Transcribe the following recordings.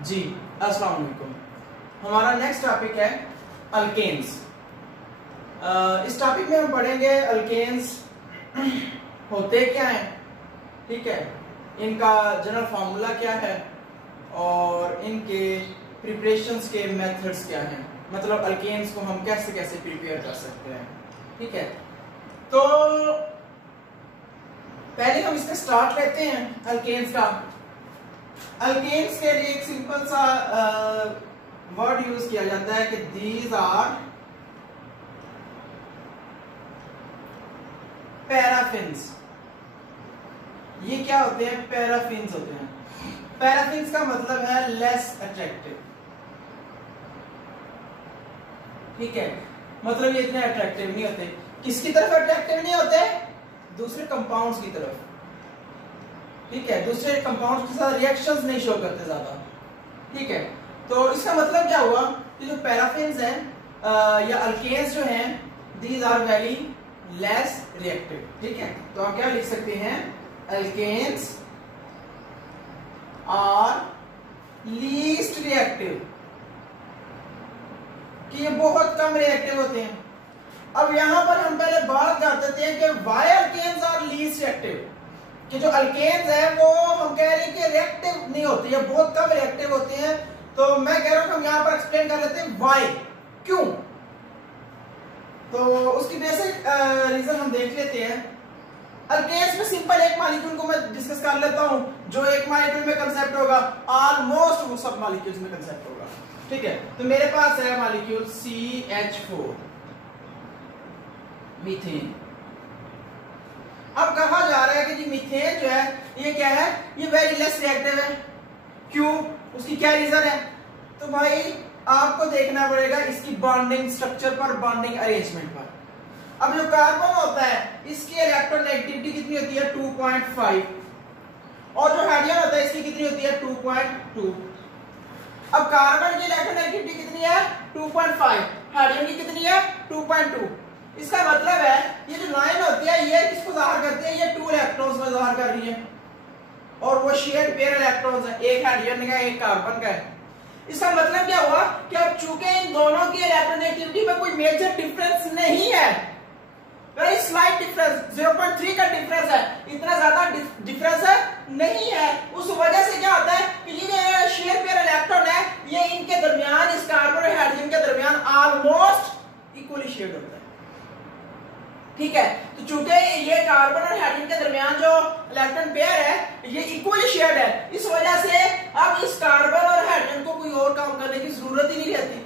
जी अस्सलाम वालेकुम। हमारा नेक्स्ट टॉपिक है अल्केन्स। इस टॉपिक में हम पढ़ेंगे अल्केन्स होते क्या हैं, ठीक है, इनका जनरल फार्मूला क्या है और इनके प्रिपरेशंस के मेथड्स क्या हैं, मतलब अल्केन्स को हम कैसे कैसे प्रिपेयर कर सकते हैं। ठीक है, तो पहले हम इसका स्टार्ट लेते हैं अल्केन्स का। अल्केन्स के लिए एक सिंपल सा वर्ड यूज किया जाता है कि दीज आर पैराफिन्स। ये क्या होते हैं? पैराफिन्स होते हैं। पैराफिन्स का मतलब है लेस अट्रैक्टिव। ठीक है, मतलब ये इतने अट्रैक्टिव नहीं होते। किसकी तरफ अट्रैक्टिव नहीं होते? दूसरे कंपाउंड्स की तरफ। ठीक है, दूसरे कंपाउंड्स के साथ रिएक्शंस नहीं शो करते ज्यादा। ठीक है, तो इसका मतलब क्या हुआ कि जो पैराफिन्स हैं या अल्केन्स जो हैं, these are very less reactive. ठीक है, तो आप क्या लिख सकते हैं? अल्केन्स आर लीस्ट रिएक्टिव, कि ये बहुत कम रिएक्टिव होते हैं। अब यहां पर हम पहले बात कर देते हैं कि why alkanes are least reactive, कि जो अल्केन्स है वो हम कह रहे हैं कि रिएक्टिव नहीं होती है, बहुत कम रिएक्टिव होते हैं। तो मैं कह रहा हूं हम यहां पर एक्सप्लेन कर लेते हैं व्हाई, क्यों। तो उसकी बेसिक रीजन हम देख लेते हैं। अल्केन्स में सिंपल एक मॉलिक्यूल को मैं डिस्कस कर लेता हूं, जो एक मॉलिक्यूल में कंसेप्ट होगा, ऑलमोस्ट वो सब मॉलिक्यूल्स में कंसेप्ट होगा। ठीक है, तो मेरे पास है मॉलिक्यूल CH4 मीथेन। अब कहा जा रहा है कि जी मीथेन जो है ये क्या है? ये वेरी लेस रिएक्टिव है। क्यों? उसकी क्या रीजन है? तो भाई आपको देखना पड़ेगा इसकी बॉन्डिंग स्ट्रक्चर पर, बॉन्डिंग अरेंजमेंट पर। अब जो कार्बन होता है इसकी इलेक्ट्रोनेगेटिविटी कितनी होती है? 2.5, और जो हाइड्रोजन होता है इसकी कितनी होती है? 2.2। अब कार्बन की इलेक्ट्रोनेगेटिविटी कितनी है? 2.5, हाइड्रोजन की कितनी है? 2.2। इसका मतलब है ये जो लाइन होती है ये किसको ज़ाहिर करती है? ये 2 इलेक्ट्रॉन्स में ज़ाहिर कर रही है, और वो शेयर्ड पेयर इलेक्ट्रॉन्स है, एक हाइड्रोजन का एक कार्बन का है। इसका मतलब क्या हुआ कि अब चूंकि इन दोनों की इलेक्ट्रोनेगेटिविटी में कोई मेजर डिफरेंस नहीं है, वेरी स्लाइट डिफरेंस, 0.3 का डिफरेंस है, इतना ज्यादा डिफरेंस है नहीं है। उस वजह से क्या होता है कि ये शेयर पेयर इलेक्ट्रॉन है, ये इनके दरमियान, इस कार्बन और हाइड्रोजन के दरमियान ऑलमोस्ट इक्वली शेयर्ड होता है। ठीक है, तो चूंकि ये कार्बन और हाइड्रोजन के दरमियान जो इलेक्ट्रॉन पेयर है ये इक्वली शेयर्ड है, इस वजह से अब इस कार्बन और हाइड्रोजन को कोई और काम करने की जरूरत ही नहीं रहती।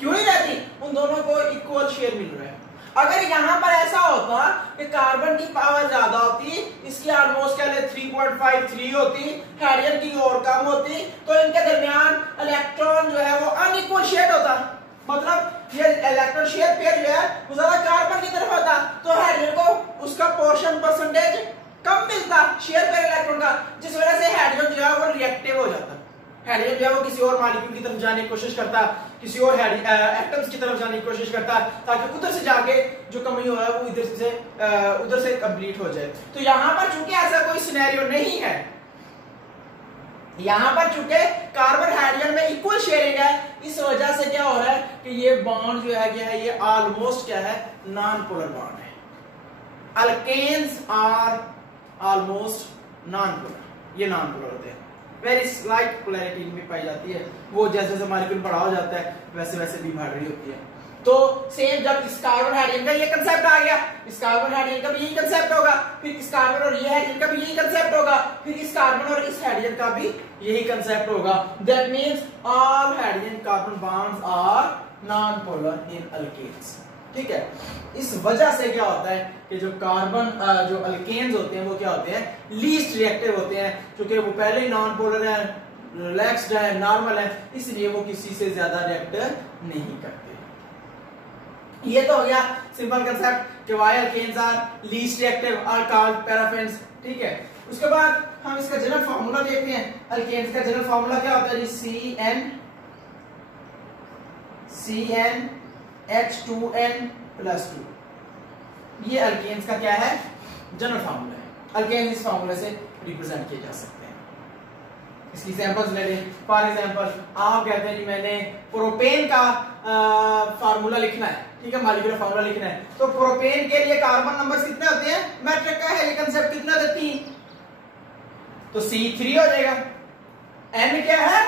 क्यों नहीं रहती? उन दोनों को इक्वल शेयर मिल रहा है। अगर यहां पर ऐसा होता कि कार्बन की पावर ज्यादा होती, इसकी ऑलमोस्ट क्या है 3.53 होती, हाइड्रोजन की और कम होती, तो इनके दरमियान इलेक्ट्रॉन जो है वो अनइक्वल शेयर्ड होता। मतलब ये इलेक्ट्रॉन शेयर पेयर जो है वो ज्यादा कार्बन की तरफ होता, तो हाइड्रोजन को उसका पोर्शन परसेंटेज कम मिलता शेयर पेयर इलेक्ट्रॉन का, जिस वजह से हाइड्रोजन जो है वो रिएक्टिव हो जाता। हाइड्रोजन जो है वो किसी और मॉलिक्यूल की तरफ जाने की कोशिश करता, किसी और एटम्स की तरफ जाने की कोशिश करता, ताकि उधर से जाके जो कमी हो है वो उधर से कंप्लीट हो जाए। तो यहां पर चूंकि ऐसा कोई सिनेरियो नहीं है, यहां पर चूंकि कार्बन हाइड्रोजन में इक्वल शेयरिंग है, इस वजह से क्या हो रहा है कि ये बॉन्ड जो है क्या है? ये ऑलमोस्ट क्या है? नॉन पोलर बॉन्ड है। Alkanes are almost non polar, ये नॉन पोलर होते हैं, वेरी स्लाइट पोलैरिटी इनमें पाई जाती है। वो जैसे जैसे मॉलिक्यूल बड़ा हो जाता है वैसे वैसे भी बढ़ रही होती है। तो सेम जब इस कार्बन हाइड्रोजन का ये कंसेप्ट आ गया, इस कार्बन हाइड्रोजन का भी यही कंसेप्ट होगा, फिर इस कार्बन और ये हाइड्रोजन का भी यही कंसेप्ट होगा, फिर इस कार्बन और इस हाइड्रोजन का भी यही कंसेप्ट होगा। That means all hydrogen carbon bonds are non polar in alkanes. ठीक है, इस वजह से क्या होता है कि जो कार्बन जो अल्केन्स होते हैं वो क्या होते हैं? लीस्ट रिएक्टिव होते हैं, क्योंकि वो पहले ही नॉन पोलर है, रिलैक्स्ड है, नॉर्मल है, इसलिए वो किसी से ज्यादा रिएक्ट नहीं करते। ये तो हो गया सिंपल कंसेप्ट कि why alkanes are least reactive are called paraffins. ठीक है, उसके बाद हम इसका जनरल फार्मूला देखते हैं। अल्केन्स का जनरल फार्मूला क्या होता है? CnH2n+2। ये अल्केन्स का क्या है? जनरल फार्मूला है। अल्केन्स इस फार्मूले से रिप्रेजेंट किए जा सकते हैं। इसकी सैंपल्स ले लें। फॉर एग्जांपल आप कहते हैं जी मैंने प्रोपेन का फार्मूला लिखना है, ठीक है, मॉलिक्यूलर फार्मूला लिखना है, तो प्रोपेन के लिए कार्बन नंबर कितने होते हैं, मैट्रिक का है ये कंसेप्ट, कितना होता है 3, तो C3 हो जाएगा। N क्या है,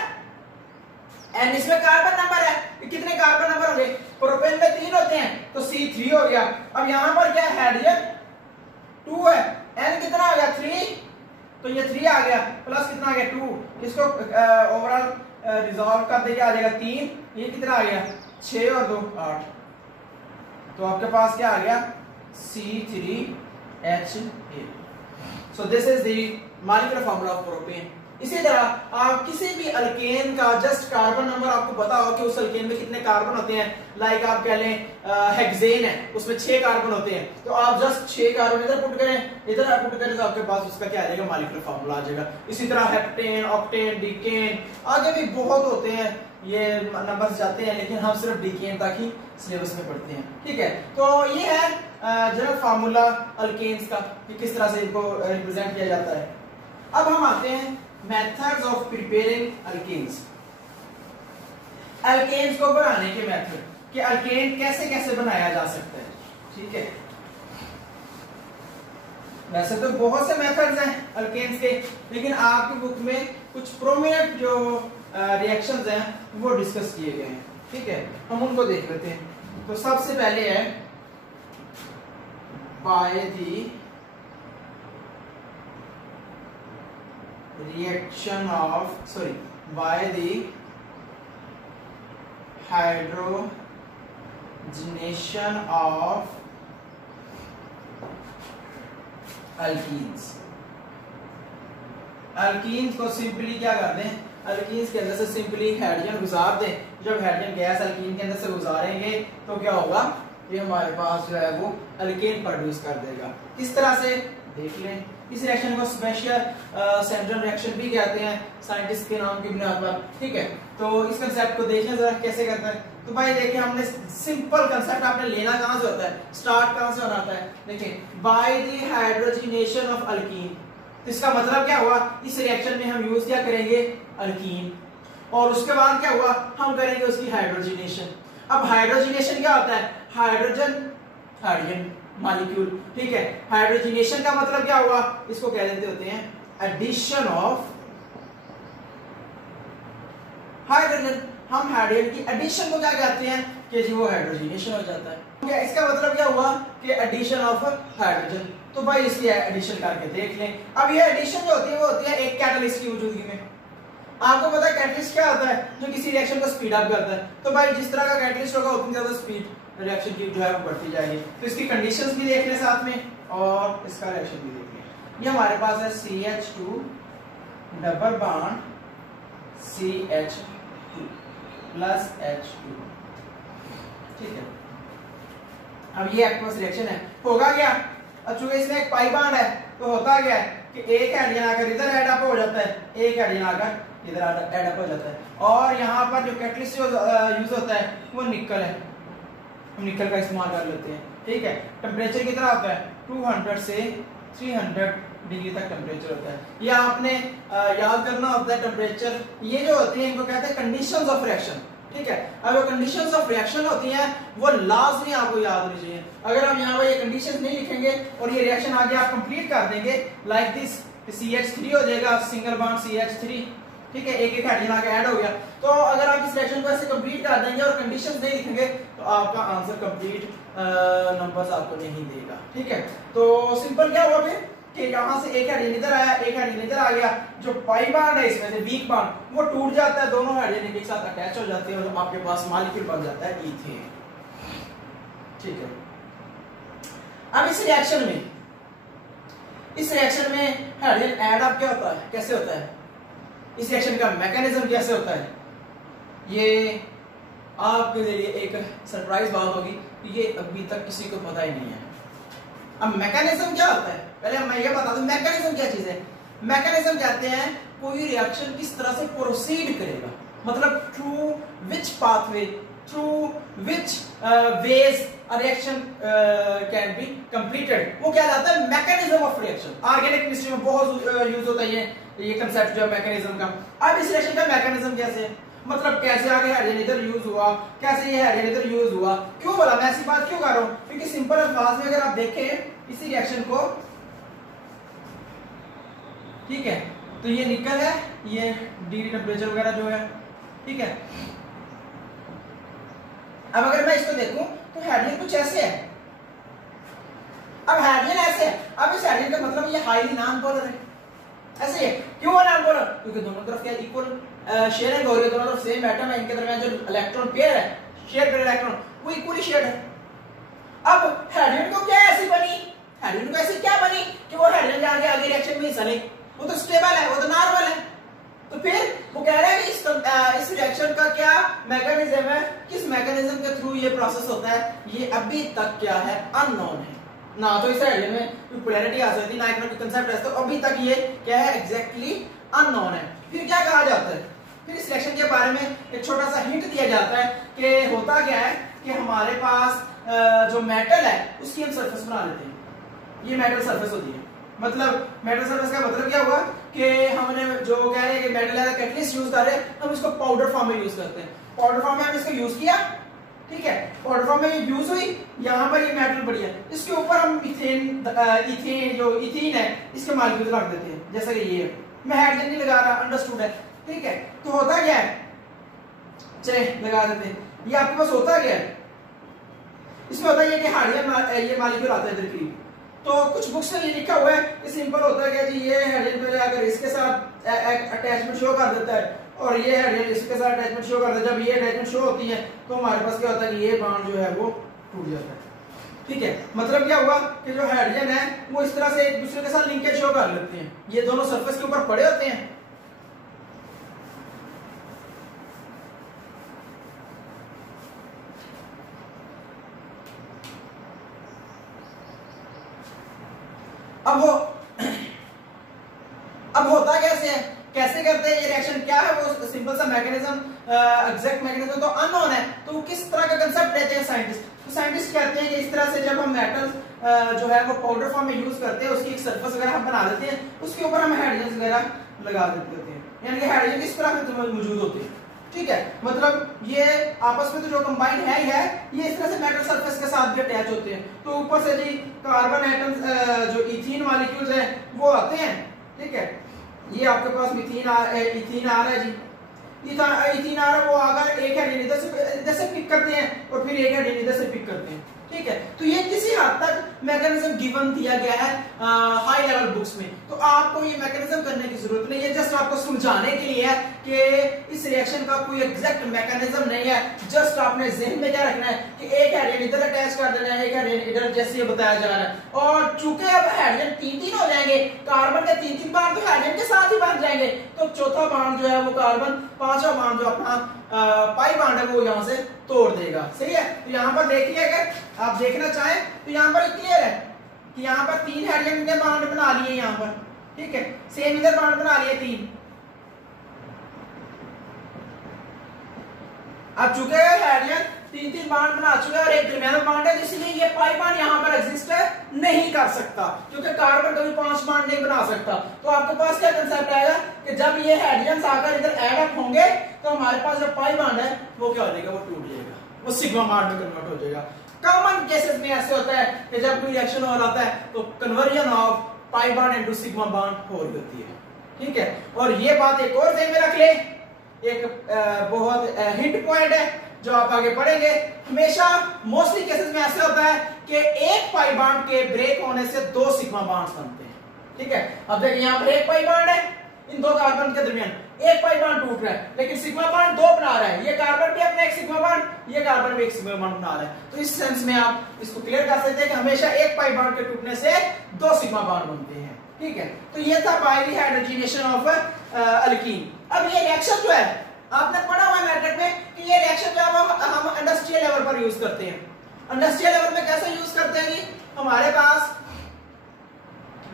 N इसमें कार्बन नंबर है, कितने कार्बन नंबर होंगे, प्रोपेन में 3 होते हैं तो C3 हो गया। अब यहां पर क्या है, हाइड्रोजन 2 है, N कितना आ गया 3, तो ये 3 आ गया, प्लस कितना आ गया 2, इसको ओवरऑल रिजॉल्व कर देंगे, आ जाएगा 3, ये कितना आ गया 6 और 2 8, तो आपके पास क्या आ गया C3H8। So this is the molecular formula of propane. इसी तरह आप किसी भी अल्केन का जस्ट कार्बन नंबर आपको पता हो कि उस अल्केन में कितने कार्बन होते हैं, लाइक आप कह लें हेक्सेन है, उसमें 6 कार्बन होते हैं, तो आप जस्ट 6 कार्बन इधर पुट करें, इधर पुट करें, तो आपके पास उसका क्या आ जाएगा, मॉलिक्यूलर फार्मूला आ जाएगा। इसी तरह हेप्टेन, ऑक्टेन, डिकेन, आगे भी बहुत होते हैं, ये नंबर्स जाते हैं, लेकिन हम सिर्फ डिकेन तक ही सिलेबस में पढ़ते हैं, ठीक है। तो ये है जनरल फार्मूला अल्केन्स का कि किस तरह से इनको रिप्रेजेंट किया जाता है। अब हम आते हैं methods of preparing alkanes, alkanes को बनाने के मेथड कि अल्केन कैसे कैसे बनाया जा सकता है, ठीक है। वैसे तो बहुत से मेथड्स हैं अल्केन्स के, लेकिन आपकी बुक में कुछ प्रोमिनेंट जो रिएक्शंस हैं वो डिस्कस किए गए हैं, ठीक है, हम उनको देख लेते हैं। तो सबसे पहले है by the reaction of by the hydrogenation of alkenes। Alkenes को सिंपली क्या कर दें, अल्कीन्स के अंदर से सिंपली हाइड्रोजन गुजार दें। जब हाइड्रोजन गैस अल्कीन के अंदर से गुजारेंगे तो क्या होगा, ये हमारे पास जो है वो अल्केन प्रोड्यूस कर देगा। किस तरह से देख लें। इस रिएक्शन को स्पेशल सेंट्रल रिएक्शन भी कहते हैं साइंटिस्ट के नाम की बुनियाद पर, ठीक है। तो इस कंसेप्ट को देखिए जरा कैसे करता है। तो भाई देखिए, हमने सिंपल कंसेप्ट आपने लेना कहां से होता है, स्टार्ट कहां से होना है, देखिए by the hydrogenation of alkyne. तो इसका मतलब क्या हुआ, इस रिएक्शन में हम यूज क्या करेंगे, अल्कीन, और उसके बाद क्या हुआ, हम करेंगे उसकी हाइड्रोजनेशन। अब हाइड्रोजनेशन क्या होता है, हाइड्रोजन मॉलिक्यूल, ठीक है। हाइड्रोजनेशन का मतलब क्या हुआ, इसको कह देते होते हैं एडिशन ऑफ हाइड्रोजन। हम हाइड्रोजन की एडिशन को क्या कहते हैं कि जी वो हाइड्रोजनेशन हो जाता है। इसका मतलब क्या हुआ कि एडिशन ऑफ हाइड्रोजन। तो भाई इसकी एडिशन करके देख लें। अब ये एडिशन जो होती है वो होती है एक कैटलिस्ट की मौजूदगी में। आपको पता है कैटलिस्ट क्या होता है, जो किसी रिएक्शन को स्पीड अप करता है। तो भाई जिस तरह का कैटलिस्ट होगा उतनी ज्यादा स्पीड रिएक्शन की जो है वो बढ़ती जाएगी। तो इसकी कंडीशंस भी देख लें साथ में, और इसका रिएक्शन भी देख लें। ये हमारे पास है CH2 double bond CH2 plus H2, ठीक है। अब ये एक्वस रिएक्शन है, होगा क्या, अब चूंकि इसमें एक पाई बॉन्ड है तो होता क्या है कि एक हाइड्रोजन आकर इधर ऐड अप हो जाता है, एक हाइड्रोजन आकर इधर ऐड अप हो जाता है। और यहाँ पर जो कैटलिस्ट यूज होता है वो निकल है, हम निकल का इस्तेमाल कर लेते हैं, ठीक है। टेम्परेचर कितना होता है, 200 से 300 डिग्री तक टेम्परेचर होता है। ये आपने याद करना होता है टेम्परेचर। ये जो होती है इनको कहते हैं कंडीशंस ऑफ रिएक्शन, ठीक है। अब जो कंडीशंस ऑफ रिएक्शन होती हैं वो लाजमी आपको याद होनी चाहिए। अगर हम यहाँ पर ये कंडीशंस नहीं लिखेंगे और ये रिएक्शन आगे आप कंप्लीट कर देंगे लाइक दिस, CH3 हो जाएगा सिंगल बॉन्ड CH3, ठीक है, एक एक हाइड्रोजन आके ऐड हो गया। तो अगर आप इस रिएक्शन को ऐसे कंप्लीट कर देंगे और कंडीशंस नहीं लिखेंगे तो आपका आंसर कंप्लीट नंबर्स आपको नहीं देगा, ठीक है। तो सिंपल क्या हुआ फिर कि यहाँ से एक हाइड्रोजन इधर आया, एक हाइड्रोजन इधर आ गया, जो पाई बॉन्ड है इसमें से वीक बॉन्ड वो टूट जाता है, दोनों हाइड्रोजन एक साथ अटैच हो जाते हैं और आपके पास मॉलिक्यूल बन जाता है ईथेन, ठीक है। अब इस रिएक्शन में हाइड्रोजन ऐड अप क्या होता है, कैसे होता है, इस रिएक्शन का मैकेनिज्म कैसे होता है, ये आपके लिए एक सरप्राइज बात होगी, ये अभी तक किसी को पता ही नहीं है। अब मैकेनिज्म क्या होता है, पहले मैं ये बता दूं मैकेनिज्म क्या चीज है। मैकेनिज्म कहते हैं कोई रिएक्शन किस तरह से प्रोसीड करेगा, मतलब through which pathway, through which ways a reaction can be completed, वो क्या कहलाता है mechanism of reaction. Organic chemistry में बहुत यूज होता है ये ये कंसेप्ट जो है मैकेनिज्म का। अब इस रिएक्शन का मैकेनिज्म कैसे है, मतलब कैसे आगे हाइड्रोजन इधर यूज हुआ, कैसे ये हाइड्रोजन इधर यूज हुआ, क्यों बोला मैं ऐसी बात क्यों कर रहा हूं, क्योंकि सिंपल अल्फाज में अगर आप देखें इसी रिएक्शन को, ठीक है, तो ये निकल है, ये डी टेम्परेचर वगैरह जो है, ठीक है। अब अगर मैं इसको देखूं तो हाइड्रोजन कुछ ऐसे है, अब हाइड्रोजन ऐसे है, अब इस हाइड्रोजन का मतलब ये हाईली नॉन पोलर है, ऐसे है। क्यों नॉन पोलर, क्योंकि दोनों तरफ क्या इक्वल शेयरिंग हो रही है, दोनों तरफ सेम एटम है, इनके दरमियान जो इलेक्ट्रॉन पेयर है, शेयर पेयर इलेक्ट्रॉन, वो इक्वली शेयर्ड है। अब हाइड्रोजन को क्या ऐसी बनी, हाइड्रोजन को ऐसी क्या बनी कि वो हाइड्रोजन आगे आगे रिएक्शन में हिस्सा ले, वो तो स्टेबल है, वो तो नॉर्मल है। तो फिर वो कह रहा है कि इस रिएक्शन का क्या मैकेनिज्म है, किस मैकेनिज्म के थ्रू ये प्रोसेस होता है, ये अभी तक क्या है, अननोन है। ना तो इस हाइड्रोजन में कोई पोलैरिटी आ सकती, ना एक कोई कांसेप्ट है, तो अभी तक ये क्या है, एग्जैक्टली अननोन है। फिर क्या कहा जाता है, फिर इस रिएक्शन के बारे में एक छोटा सा हिंट दिया जाता है कि होता क्या है कि हमारे पास जो मेटल है उसकी हम सरफेस बना लेते हैं, ये मेटल सरफेस होती है। मतलब मेटल सरफेस का मतलब क्या हुआ कि हमने जो कह रहे हैं कि मेटल एज कैटलिस्ट यूज कर रहे हैं, हम इसको पाउडर फॉर्म में यूज करते हैं, पाउडर फॉर्म में हम इसको यूज किया, ठीक है, पाउडर फॉर्म में ये यूज हुई, यहाँ पर ये मेटल बढ़िया, इसके ऊपर हम इथेन जो इथीन है इसके मॉलिक्यूल रख देते हैं, जैसा कि ये मैं हाइड्रोजन नहीं लगा रहा, अंडरस्टूड है, ठीक है। तो होता क्या है, चले लगा देते हैं, ये आपके पास होता क्या है, इसमें होता है कि हाइड्रोजन ये मॉलिक्यूल आता है इधर की, तो कुछ बुक्स में ये लिखा हुआ है कि सिंपल होता है कि ये हाइड्रोजन पहले अगर इसके साथ अटैचमेंट शो कर देता है और ये हाइड्रोजन इसके साथ अटैचमेंट शो करता है, जब ये अटैचमेंट शो होती है तो हमारे पास क्या होता है कि ये बॉन्ड जो है वो टूट जाता है, ठीक है। मतलब क्या हुआ कि जो हाइड्रोजन है वो इस तरह से एक दूसरे के साथ लिंकेज शो कर लेते हैं, ये दोनों सरफेस के ऊपर पड़े होते हैं। अब होता कैसे है, कैसे करते हैं ये रिएक्शन, क्या है वो सिंपल सा मैकेनिज्म, एग्जैक्ट मैकेनिज्म तो अननोन है, तो किस तरह का कंसेप्ट देते हैं साइंटिस्ट, तो साइंटिस्ट कहते हैं कि इस तरह से जब हम मेटल जो है वो पाउडर फॉर्म में यूज करते हैं, उसकी एक सरफेस वगैरह हम बना देते हैं, उसके ऊपर हम हाइड्रोजन वगैरह लगा देते हैं, यानी कि हाइड्रोजन इस तरह से मौजूद होते हैं, ठीक है। मतलब ये आपस में तो जो कंबाइंड है ही है, ये इस तरह से मेटल सरफेस के साथ भी अटैच होते हैं, तो ऊपर से जी कार्बन एटम्स जो इथीन मॉलिक्यूल्स हैं वो आते हैं, ठीक है। ये आपके पास इथीन आ रहा है जी, इथीन आ रहा है, वो अगर एक हाइड्रोजन इधर से पिक करते हैं और फिर एक हाइड्रोजन इधर से पिक करते हैं, ठीक है। तो ये किसी हद तक मैकेनिज्म गिवन दिया गया है हाई लेवल बुक्स में, तो आपको ये मैकेनिज्म करने की जरूरत नहीं है, जस्ट आपको समझाने के लिए है कि इस रिएक्शन का कोई एग्जैक्ट मैकेनिज्म नहीं है, जस्ट आपने ज़हन में क्या रखना है कि एक हाइड्रोजन इधर अटैच कर देना है, एक हाइड्रोजन इधर, जैसे ये बताया जा रहा है। और चूंकि अब हाइड्रोजन 3-3 हो जाएंगे, कार्बन के 3-3 बॉन्ड तो हाइड्रोजन के साथ ही बन जाएंगे, तो चौथा बॉन्ड जो है वो कार्बन, पांचवा बॉन्ड जो अपना पाई बॉन्ड है वो यहां से तोड़ देगा, सही है। तो यहां पर देखिए, अगर आप देखना चाहें तो यहां पर क्लियर है कि यहां पर 3 हाइड्रोजन के बॉन्ड बना लिए यहां पर, ठीक है, सेम इधर बॉन्ड बना लिए 3। अब चूंकि हाइड्रोजन 3-3 बॉन्ड बना चुके हैं और एक दरमियाना बॉन्ड है, इसलिए ये पाई बॉन्ड यहां पर एग्जिस्ट नहीं कर सकता, क्योंकि कार्बन कभी 5 बॉन्ड नहीं बना सकता। तो आपके पास क्या कंसेप्ट आएगा कि जब ये हाइड्रोजन आकर इधर ऐड अप होंगे तो हमारे पास जो पाई बॉन्ड है वो क्या हो जाएगा, वो टूट जाएगा, वो सिग्मा बॉन्ड में कन्वर्ट हो जाएगा। कॉमन केसेस में ऐसे होता है कि जब कोई रिएक्शन हो रहा है तो conversion of pi bond into sigma bond हो रही होती है, ठीक है। और ये बात एक और ध्यान में रख ले, एक बहुत हिंट पॉइंट है जो आप आगे पढ़ेंगे। हमेशा मोस्टली केसेस में ऐसे होता है कि एक पाई बॉन्ड के ब्रेक होने से 2 सिग्मा बॉन्ड्स बनते हैं, ठीक है। अब देखिए यहाँ पर एक पाई बॉन्ड है, इन 2 कार्बन के दरमियान एक पाई बॉन्ड टूट रहा है, लेकिन सिग्मा बॉन्ड 2 बना रहा है, ये कार्बन भी अपना एक सिग्मा बॉन्ड, ये कार्बन भी एक सिग्मा बॉन्ड बना रहा है। तो इस सेंस में आप इसको क्लियर कर सकते हैं कि हमेशा एक पाई बॉन्ड के टूटने से 2 सिग्मा बॉन्ड बनते हैं, ठीक है। तो ये था बाइनरी हाइड्रोजनेशन ऑफ अल्कीन। अब ये रिएक्शन जो है आपने पढ़ा हुआ है मैट्रिक में कि ये रिएक्शन जो है हम इंडस्ट्रियल लेवल पर यूज करते हैं। इंडस्ट्रियल लेवल में कैसे यूज करते हैं जी, हमारे पास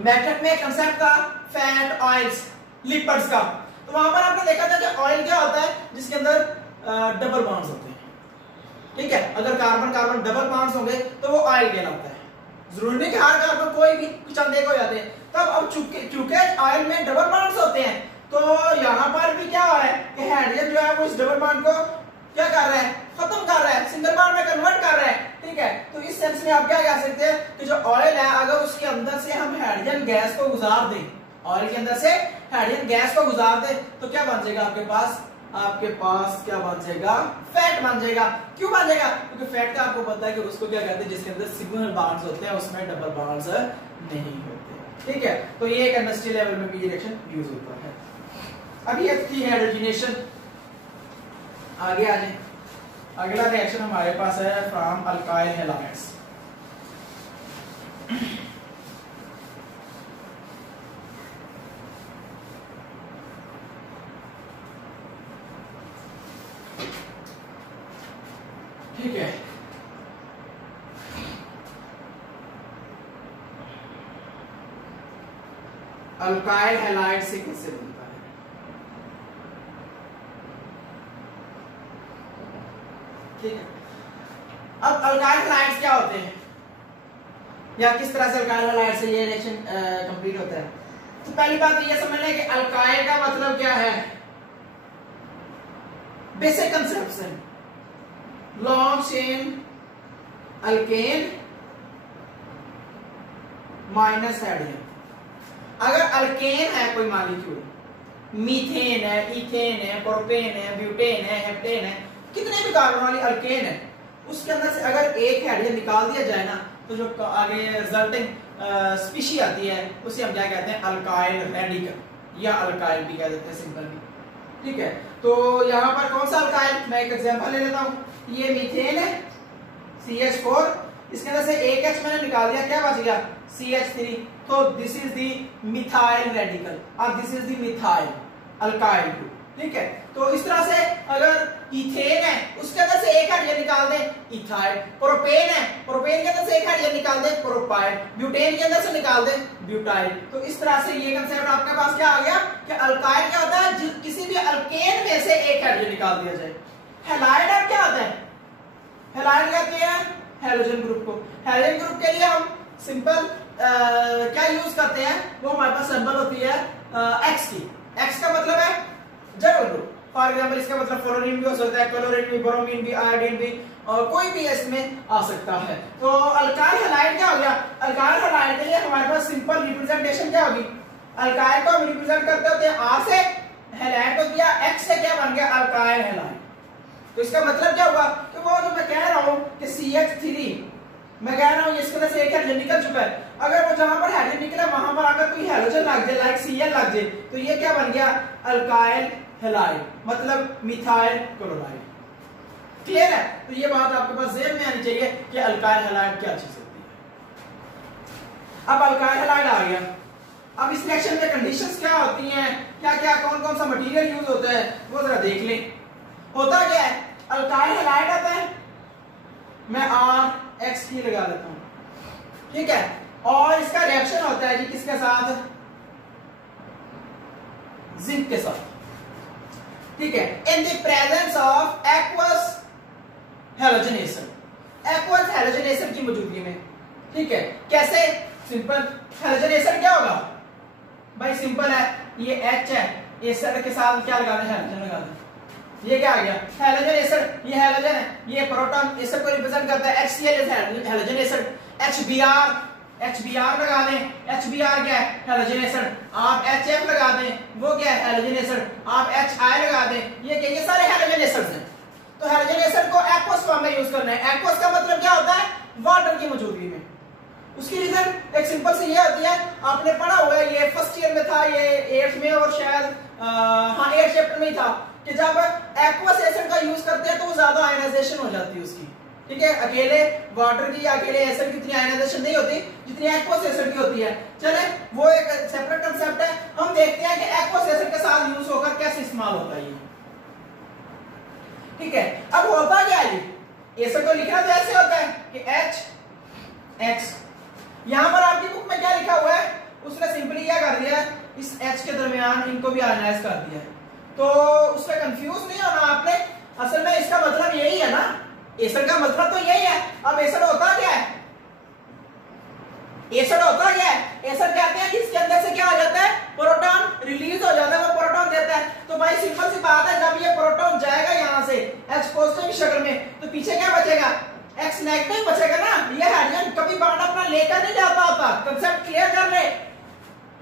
मैट्रिक में कंसेप्ट था फैट ऑयल्स लिपिड्स का, तो वहां पर आपने देखा था कि ऑयल क्या होता है जिसके अंदर डबल बॉन्ड्स होते हैं, ठीक है। अगर कार्बन कार्बन डबल बॉन्ड्स होंगे तो वो ऑयल कहलाता है, जरूरी नहीं कि हर कार्बन कोई भी चंद एक हो जाते हैं। तब अब चूंकि ऑयल में डबल बॉन्ड्स होते हैं तो यहाँ पर भी क्या हो रहा है कि हाइड्रोजन जो है वो इस डबल बॉन्ड को क्या कर रहा है, खत्म कर रहा है, सिंगल बॉन्ड में कन्वर्ट कर रहा है। ठीक है, तो इस सेंस में आप क्या कह सकते हैं कि जो ऑयल है अगर उसके अंदर से हम हाइड्रोजन गैस को गुजार दें, ऑयल के अंदर से हाइड्रोजन गैस को गुजार दें तो क्या बन जाएगा आपके पास क्या बन जाएगा, फैट बन जाएगा। क्यों बन जाएगा? क्योंकि फैट का आपको पता है कि उसको क्या कहते हैं जिसके अंदर सिंगल बॉन्ड्स होते हैं, उसमें डबल बॉन्ड्स नहीं होते। ठीक है, तो ये एक इंडस्ट्रियल लेवल में भी ये रिएक्शन यूज होता है। अभी एक थी हाइड्रोजनेशन। आगे आ जाए, अगला रिएक्शन हमारे पास है फ्रॉम अल्काइल हैलाइड्स। ठीक है, अल्काइल हैलाइड से कैसे बनता है? ठीक है, अब अल्काइल हैलाइड्स क्या होते हैं या किस तरह से अल्काइल हैलाइड से ये रिएक्शन कंप्लीट होता है? तो पहली बात तो ये समझ लें कि अल्काइल का मतलब क्या है। Basic conception, long chain alkane minus hydrogen. अगर अल्केन है कोई मॉलिक्यूल, मीथेन है, इथेन है, प्रोपेन है, ब्यूटेन है, हेप्टेन है, कितने भी कार्बन वाली अल्केन है, उसके अंदर से अगर एक हाइड्रोजन निकाल दिया जाए ना तो जो आगे रिजल्टिंग स्पीशी आती है उसे हम क्या कहते हैं, अल्काइल रेडिकल या अल्काइल भी कह देते हैं सिंपल भी। ठीक है, तो यहाँ पर कौन सा अल्काइल, मैं एक एग्जांपल ले लेता हूँ। ये मीथेन है CH4, इसके अंदर से एक H मैंने निकाल दिया, क्या बच गया CH3, तो this is the methyl radical और this is the methyl alkyl group. ठीक है, तो इस तरह से अगर इथेन है उसके अंदर से एक हाइड्रोजन निकाल दें इथाइल, प्रोपेन है प्रोपेन के अंदर से एक हाइड्रोजन निकाल दें प्रोपाइल, ब्यूटेन के अंदर से निकाल दें ब्यूटाइल। तो इस तरह से ये कंसेप्ट आपके पास क्या आ गया कि अल्काइल क्या होता है, किसी भी अल्केन में से एक हाइड्रोजन निकाल दिया जाए। हैलाइड अब क्या होता है, हैलाइड कहते हैं हैलोजन ग्रुप को। हैलोजन ग्रुप के लिए हम सिंपल क्या यूज करते हैं, वो हमारे पास सिंबल होती है X की। X का मतलब है जड़ ग्रुप। फॉर एग्जांपल इसका मतलब फ्लोरीन भी हो सकता है, क्लोरीन भी, ब्रोमीन भी, आयोडीन भी, और कोई भी इसमें आ सकता है। तो अल्काइल हैलाइड क्या हो गया, अल्काइल हैलाइड के लिए हमारे पास सिंपल रिप्रेजेंटेशन क्या होगी, अल्काइल को हम रिप्रेजेंट करते होते हैं R से, हैलाइड को किया X से, क्या बन गया अल्काइल हैलाइड। तो इसका मतलब क्या हुआ कि वो जो मैं कह रहा हूं कि CH3 मैं कह रहा हूं इसके अंदर से एक हाइड्रोजन निकल चुका है, अगर वो जहां पर हाइड्रोजन निकला वहां पर अगर कोई हाइड्रोजन लग जाए लाइक Cl लग जाए तो ये क्या बन गया अल्काइल हैलाइड, मतलब मिथाइल क्लोराइड। क्लियर है? तो ये बात आपके पास ज़हन में आनी चाहिए कि अल्काइल हैलाइड क्या चीज होती है। अब अल्काइल हैलाइड आ गया, अब इस रिएक्शन में कंडीशंस क्या होती हैं, क्या क्या कौन कौन सा मटेरियल यूज होता है वो जरा देख लें। होता क्या है, अल्काइल हैलाइड आता है, मैं RX की लगा देता हूं। ठीक है, और इसका रिएक्शन होता है जी किसके साथ, जिंक के साथ। ठीक है, इन the presence of aqueous halogenation, aqueous halogenation की मौजूदगी में। ठीक है, कैसे, सिंपल हैलोजनेशन क्या होगा भाई, सिंपल है, ये H है, एसिड के साथ क्या लगा दें, हैलोजन लगा दें, ये क्या आ गया हैलोजन एसिड, ये हैलोजन है, ये प्रोटॉन एसिड को रिप्रेजेंट करता है, HCl is halogen acid, HBr लगा दें, HBr क्या है हैलोजन एसिड, आप HF लगा दें, वो क्या है हैलोजन एसिड, आप HI लगा दें, ये क्या, ये सारे हैलोजन एसिड्स हैं। तो हैलोजन एसिड को एक्वस फॉर्म में यूज करना है। एक्वस का मतलब क्या होता है, वाटर की मौजूदगी में। उसकी रीजन एक सिंपल सी ये होती है, आपने पढ़ा हुआ है, ये फर्स्ट ईयर में था, ये 8th में और शायद 8th चैप्टर में ही था कि जब एक्वस एसिड का यूज करते हैं तो वो ज्यादा आयनाइजेशन हो जाती है उसकी। ठीक है, अकेले वाटर की या अकेले एसिड की इतनी आयनाइजेशन नहीं होती जितनी एक्वस एसिड की होती है। चले वो एक सेपरेट कांसेप्ट है, हम देखते हैं कि एक्वस एसिड के साथ यूज होकर कैसे इस्तेमाल होता है ये। ठीक है, अब होता क्या है, एसिड को लिखना तो ऐसे होता है कि HX, यहां पर आपकी बुक में क्या लिखा हुआ है, उसने सिंपली क्या कर दिया है, इस H के दरमियान इनको भी आयनाइज कर दिया है। तो उसमें कंफ्यूज नहीं होना आपने, असल में इसका मतलब यही है ना, एसिड का मतलब तो यही है। अब एसिड होता क्या है, एसिड होता क्या है? एसिड कहते हैं कि इसके अंदर से क्या हो जाता है, प्रोटॉन रिलीज हो जाता है, वो प्रोटॉन देता है। तो भाई सिंपल सी बात है, जब ये प्रोटॉन जाएगा यहां से H पॉजिटिव की शक्ल में, तो पीछे क्या बचेगा, X नेगेटिव बचेगा ना। ये हाइड्रोजन कभी बॉन्ड अपना लेकर नहीं जाता होता, कंसेप्ट क्लियर कर ले।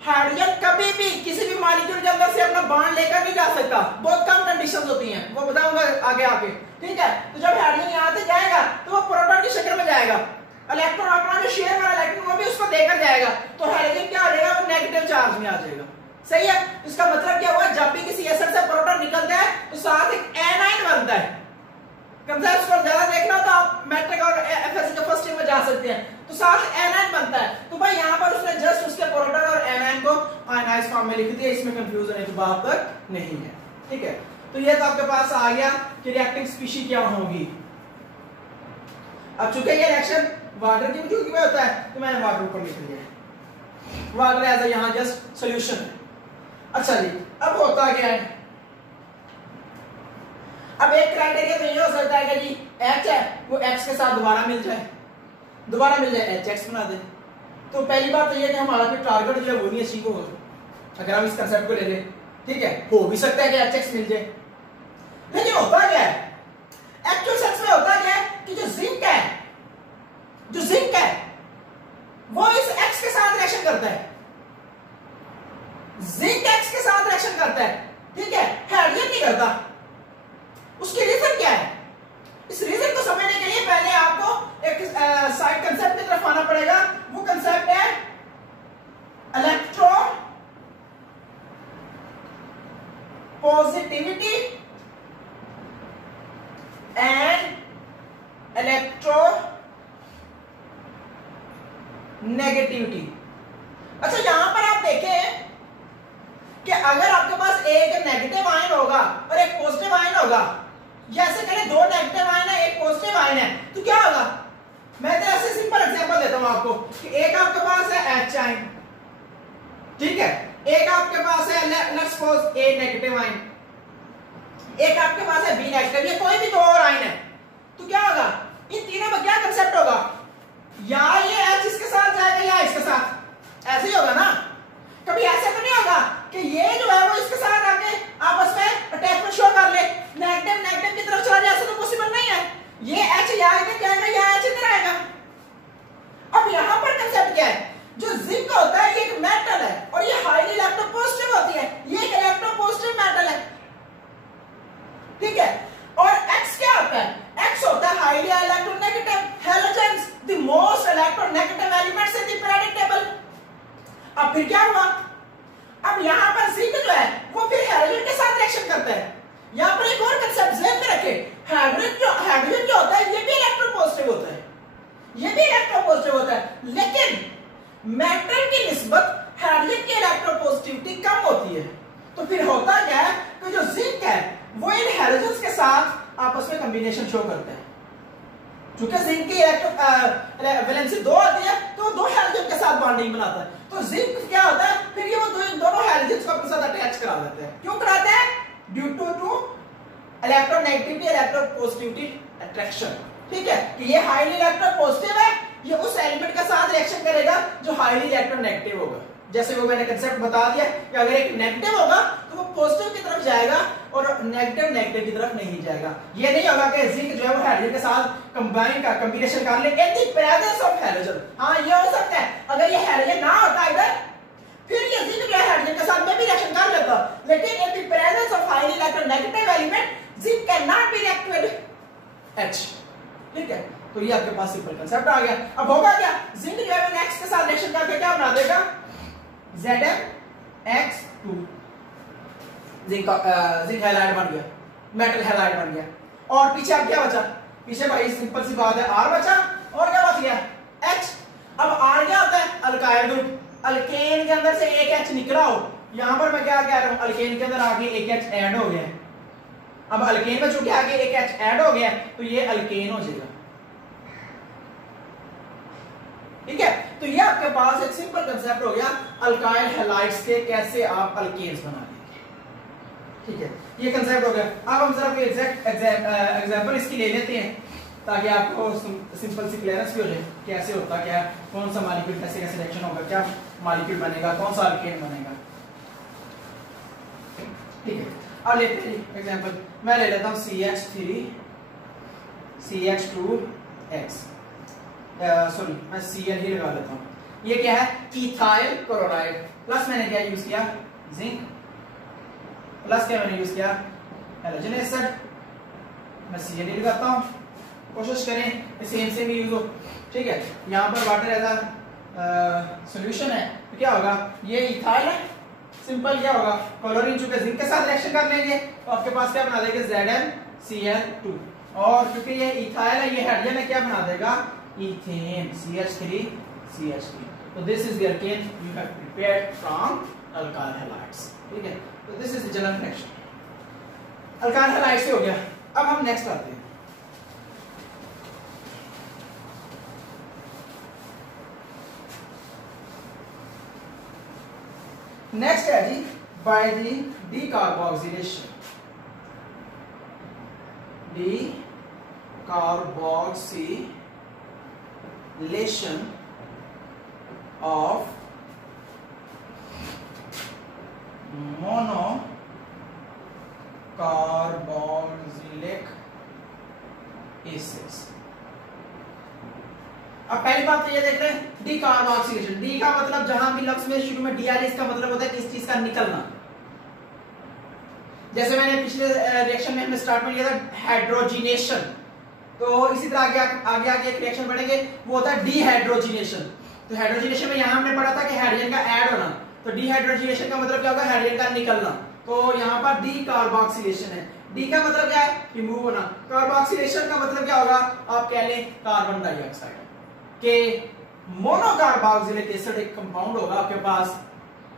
हाइड्रोजन कभी भी किसी भी मॉलिक्यूल के अंदर से अपना बॉन्ड लेकर नहीं जा सकता, बहुत कम कंडीशंस होती हैं, वो बताऊंगा आगे आके, ठीक है। तो जब हाइड्रोजन यहां से जाएगा तो वो प्रोटॉन की शक्ल में जाएगा, इलेक्ट्रॉन अपना जो शेयर वाला इलेक्ट्रॉन वो भी उसको देकर जाएगा, तो हाइड्रोजन क्या हो जाएगा, वो नेगेटिव चार्ज में आ जाएगा। सही है। इसका मतलब क्या हुआ, जब भी किसी एसिड से प्रोटॉन निकलता है तो साथ एक एनाइन बनता है। कंसेप्ट को ज्यादा देखना तो आप मैट्रिक और एफएससी के फर्स्ट ईयर में जा सकते हैं, तो साथ एनाइन बनता है। तो भाई यहां पर उसने जस्ट उसके प्रोटॉन और एनाइन को आयनाइज्ड फॉर्म में लिख दिया, इसमें कंफ्यूजन है तो बात तक नहीं है, ठीक है। तो ये तो आपके पास आ गया कि रिएक्टिंग स्पीशीज क्या होगी। अब चूंकि ये रिएक्शन वाटर की वजह से होता है तो मैंने वाटर ऊपर लिख दिया, वाटर एज यहां जस्ट सॉल्यूशन है। अच्छा जी, अब होता क्या है, अब एक क्राइटेरिया तो ये हो सकता है कि जी H है वो X के साथ दोबारा मिल जाए HX बना दे। तो पहली बात तो ये कि हमारा जो टारगेट जो है वो नहीं अचीव होगा अगर हम इस कंसेप्ट को ले लें, ठीक है। हो भी सकता है कि HX मिल जाए, लेकिन होता क्या है, एक्चुअल सेंस में होता क्या है कि जो जिंक है वो इस X के साथ रिएक्शन करता है, जिंक X के साथ रिएक्शन करता है, ठीक है, हाइड्रोजन नहीं करता। उसकी रीजन क्या है, इस रीजन को समझने के लिए पहले आपको एक साइड कंसेप्ट की तरफ आना पड़ेगा। वो कंसेप्ट है electro positivity and electro negativity. अच्छा, यहां पर आप देखें कि अगर आपके पास एक नेगेटिव आयन होगा और एक पॉजिटिव आयन होगा, जैसे कहें दो नेगेटिव आयन है एक पॉजिटिव आयन है, तो क्या होगा, मैं तो ऐसे सिंपल एग्जांपल देता हूं आपको कि एक आपके पास है H आयन, ठीक है, एक आपके पास है let's suppose A negative ion, एक आपके पास है B नेगेटिव, ये कोई भी दो और आयन है, तो क्या होगा, इन तीनों में क्या कंसेप्ट होगा, या ये H इसके साथ जाएगा या इसके साथ, ऐसे ही होगा ना। कभी ऐसा तो नहीं होगा कि ये जो है वो इसके साथ आके आपस में अटैचमेंट शो कर ले, नेगेटिव की तरफ चला जाए, ऐसा तो पॉसिबल नहीं है। ये H यहाँ इधर जाएगा या H इधर आएगा। अब यहाँ पर कंसेप्ट क्या है, जो जिंक होता है ये एक मेटल है और ये हाईली इलेक्ट्रोपॉजिटिव होती है, ये एक इलेक्ट्रोपॉजिटिव मेटल है, ठीक है। और X क्या होता है, X होता है highly electronegative halogens, the most electronegative elements in the periodic table. अब फिर क्या हुआ, अब यहां पर जिंक जो है वो फिर हाइड्रोजन के साथ रिएक्शन करता है। यहां पर एक और कंसेप्ट ध्यान में रखें, हाइड्रोजन जो होता है ये भी इलेक्ट्रोपॉजिटिव होता है, लेकिन मेटल की निस्बत हाइड्रोजन की इलेक्ट्रोपॉजिटिविटी कम होती है। तो फिर होता क्या है कि जो जिंक है वो इन हाइड्रोजन्स के साथ आपस में कॉम्बिनेशन शो करता है। चूंकि जिंक की वैलेंसी 2 आती है तो दो हाइड्रोजन के साथ बॉन्डिंग बनाता है, तो जिंक क्या होता है फिर ये वो दोनों हाइड्रोजन्स को अपने साथ अटैच करा देते हैं। क्यों कराते हैं, due to electronegativity electropositivity attraction, ठीक है, कि ये हाईली इलेक्ट्रोपॉजिटिव है, ये उस एलिमेंट के साथ रिएक्शन करेगा जो हाईली इलेक्ट्रोनेगेटिव होगा। जैसे वो मैंने कंसेप्ट बता दिया कि अगर एक नेगेटिव होगा तो वो पॉजिटिव की तरफ जाएगा और नेगेटिव की तरफ नहीं जाएगा। ये नहीं होगा कि जिंक जो है वो हाइड्रोजन के साथ कॉम्बिनेशन कर ले इन द प्रेजेंस ऑफ हाइड्रोजन। हाँ, ये हो सकता है, अगर ये हाइड्रोजन ना होता इधर फिर ये जिंक जो है हाइड्रोजन के साथ में भी रिएक्शन कर लेता, लेकिन इन the presence of highly electronegative element zinc can not be react with H, ठीक है। तो ये आपके पास सिंपल कंसेप्ट आ गया। अब होगा क्या, जिंक जो है नेक्स्ट के साथ रिएक्शन करके क्या बना देगा, ZnX2, जिंक हैलाइड बन गया, मेटल हैलाइड बन गया। और पीछे अब क्या बचा, पीछे भाई सिंपल सी बात है R बचा और क्या बच गया H। अब R क्या होता है, अल्काइल ग्रुप, अल्केन के अंदर से एक H निकला हो, यहां पर मैं क्या कह रहा हूं, अल्केन के अंदर आगे एक H ऐड हो गया। अब अल्केन में चूंकि आगे एक H ऐड हो गया तो ये अल्केन हो जाएगा, ठीक है। तो ये आपके पास एक सिंपल कंसेप्ट हो गया अल्काइल हैलाइड्स के कैसे आप अल्केन्स बना देंगे, ठीक है, ये कंसेप्ट हो गया। अब हम जरा एग्जैक्ट एग्जांपल इसकी ले लेते हैं। ताकि आपको सिंपल सी क्लियरेंस भी हो जाए कैसे होता क्या है, कौन सा मॉलिक्यूल कैसे कैसे रिएक्शन होगा, क्या मॉलिक्यूल बनेगा, कौन सा अल्केन बनेगा। ठीक है, अब लेते हैं एग्जांपल, मैं ले लेता हूं CH3 CH2X, सॉरी मैं Cl ही लगा लेता हूं। ये क्या है, इथाइल क्लोराइड, प्लस मैंने क्या यूज किया, जिंक, प्लस क्या मैंने यूज किया, हैलोजन एसिड, मैं Cl ही लगाता हूं। कोशिश करें सेम सेम यूज हो। ठीक है, यहाँ पर वाटर एज अ सॉल्यूशन है तो क्या होगा, ये इथाइल है, सिंपल क्या होगा, क्लोरीन चूंकि जिंक के साथ रिएक्शन कर लेंगे तो आपके पास क्या बना देंगे, ZnCl2, और क्योंकि ये इथाइल है, ये हाइड्रोजन है, क्या बना देगा, इथेन, CH3CH3। तो this is the alkane you have prepared from alkyl halides. ठीक है, तो this is the general reaction alkyl halide से हो गया। अब हम नेक्स्ट आते हैं, नेक्स्ट है जी by the decarboxylation, of monocarboxylic acids. अब पहली बात तो ये देख रहे हैं डीकार्बोक्सिलेशन, डी का मतलब जहां भी लफ्ज में शुरू में डी आ जाए इसका मतलब होता है किस चीज का निकलना। जैसे मैंने पिछले रिएक्शन में हमने स्टार्ट में लिया था हाइड्रोजिनेशन, तो इसी तरह आगे एक रिएक्शन बढ़ेंगे वो होता है डीहाइड्रोजिनेशन। तो हाइड्रोजिनेशन में यहां हमने पढ़ा था कि हाइड्रोजन का ऐड होना, तो डीहाइड्रोजिनेशन का मतलब क्या होगा, हाइड्रोजन का निकलना। तो यहाँ पर डीकार्बोक्सिलेशन है, डी का मतलब क्या है, रिमूव होना। कार्बोक्सिलेशन का मतलब क्या होगा, आप कह लें कार्बन डाइऑक्साइड के मोनोकार्बोक्सिलिक एसिड एक कंपाउंड होगा आपके पास,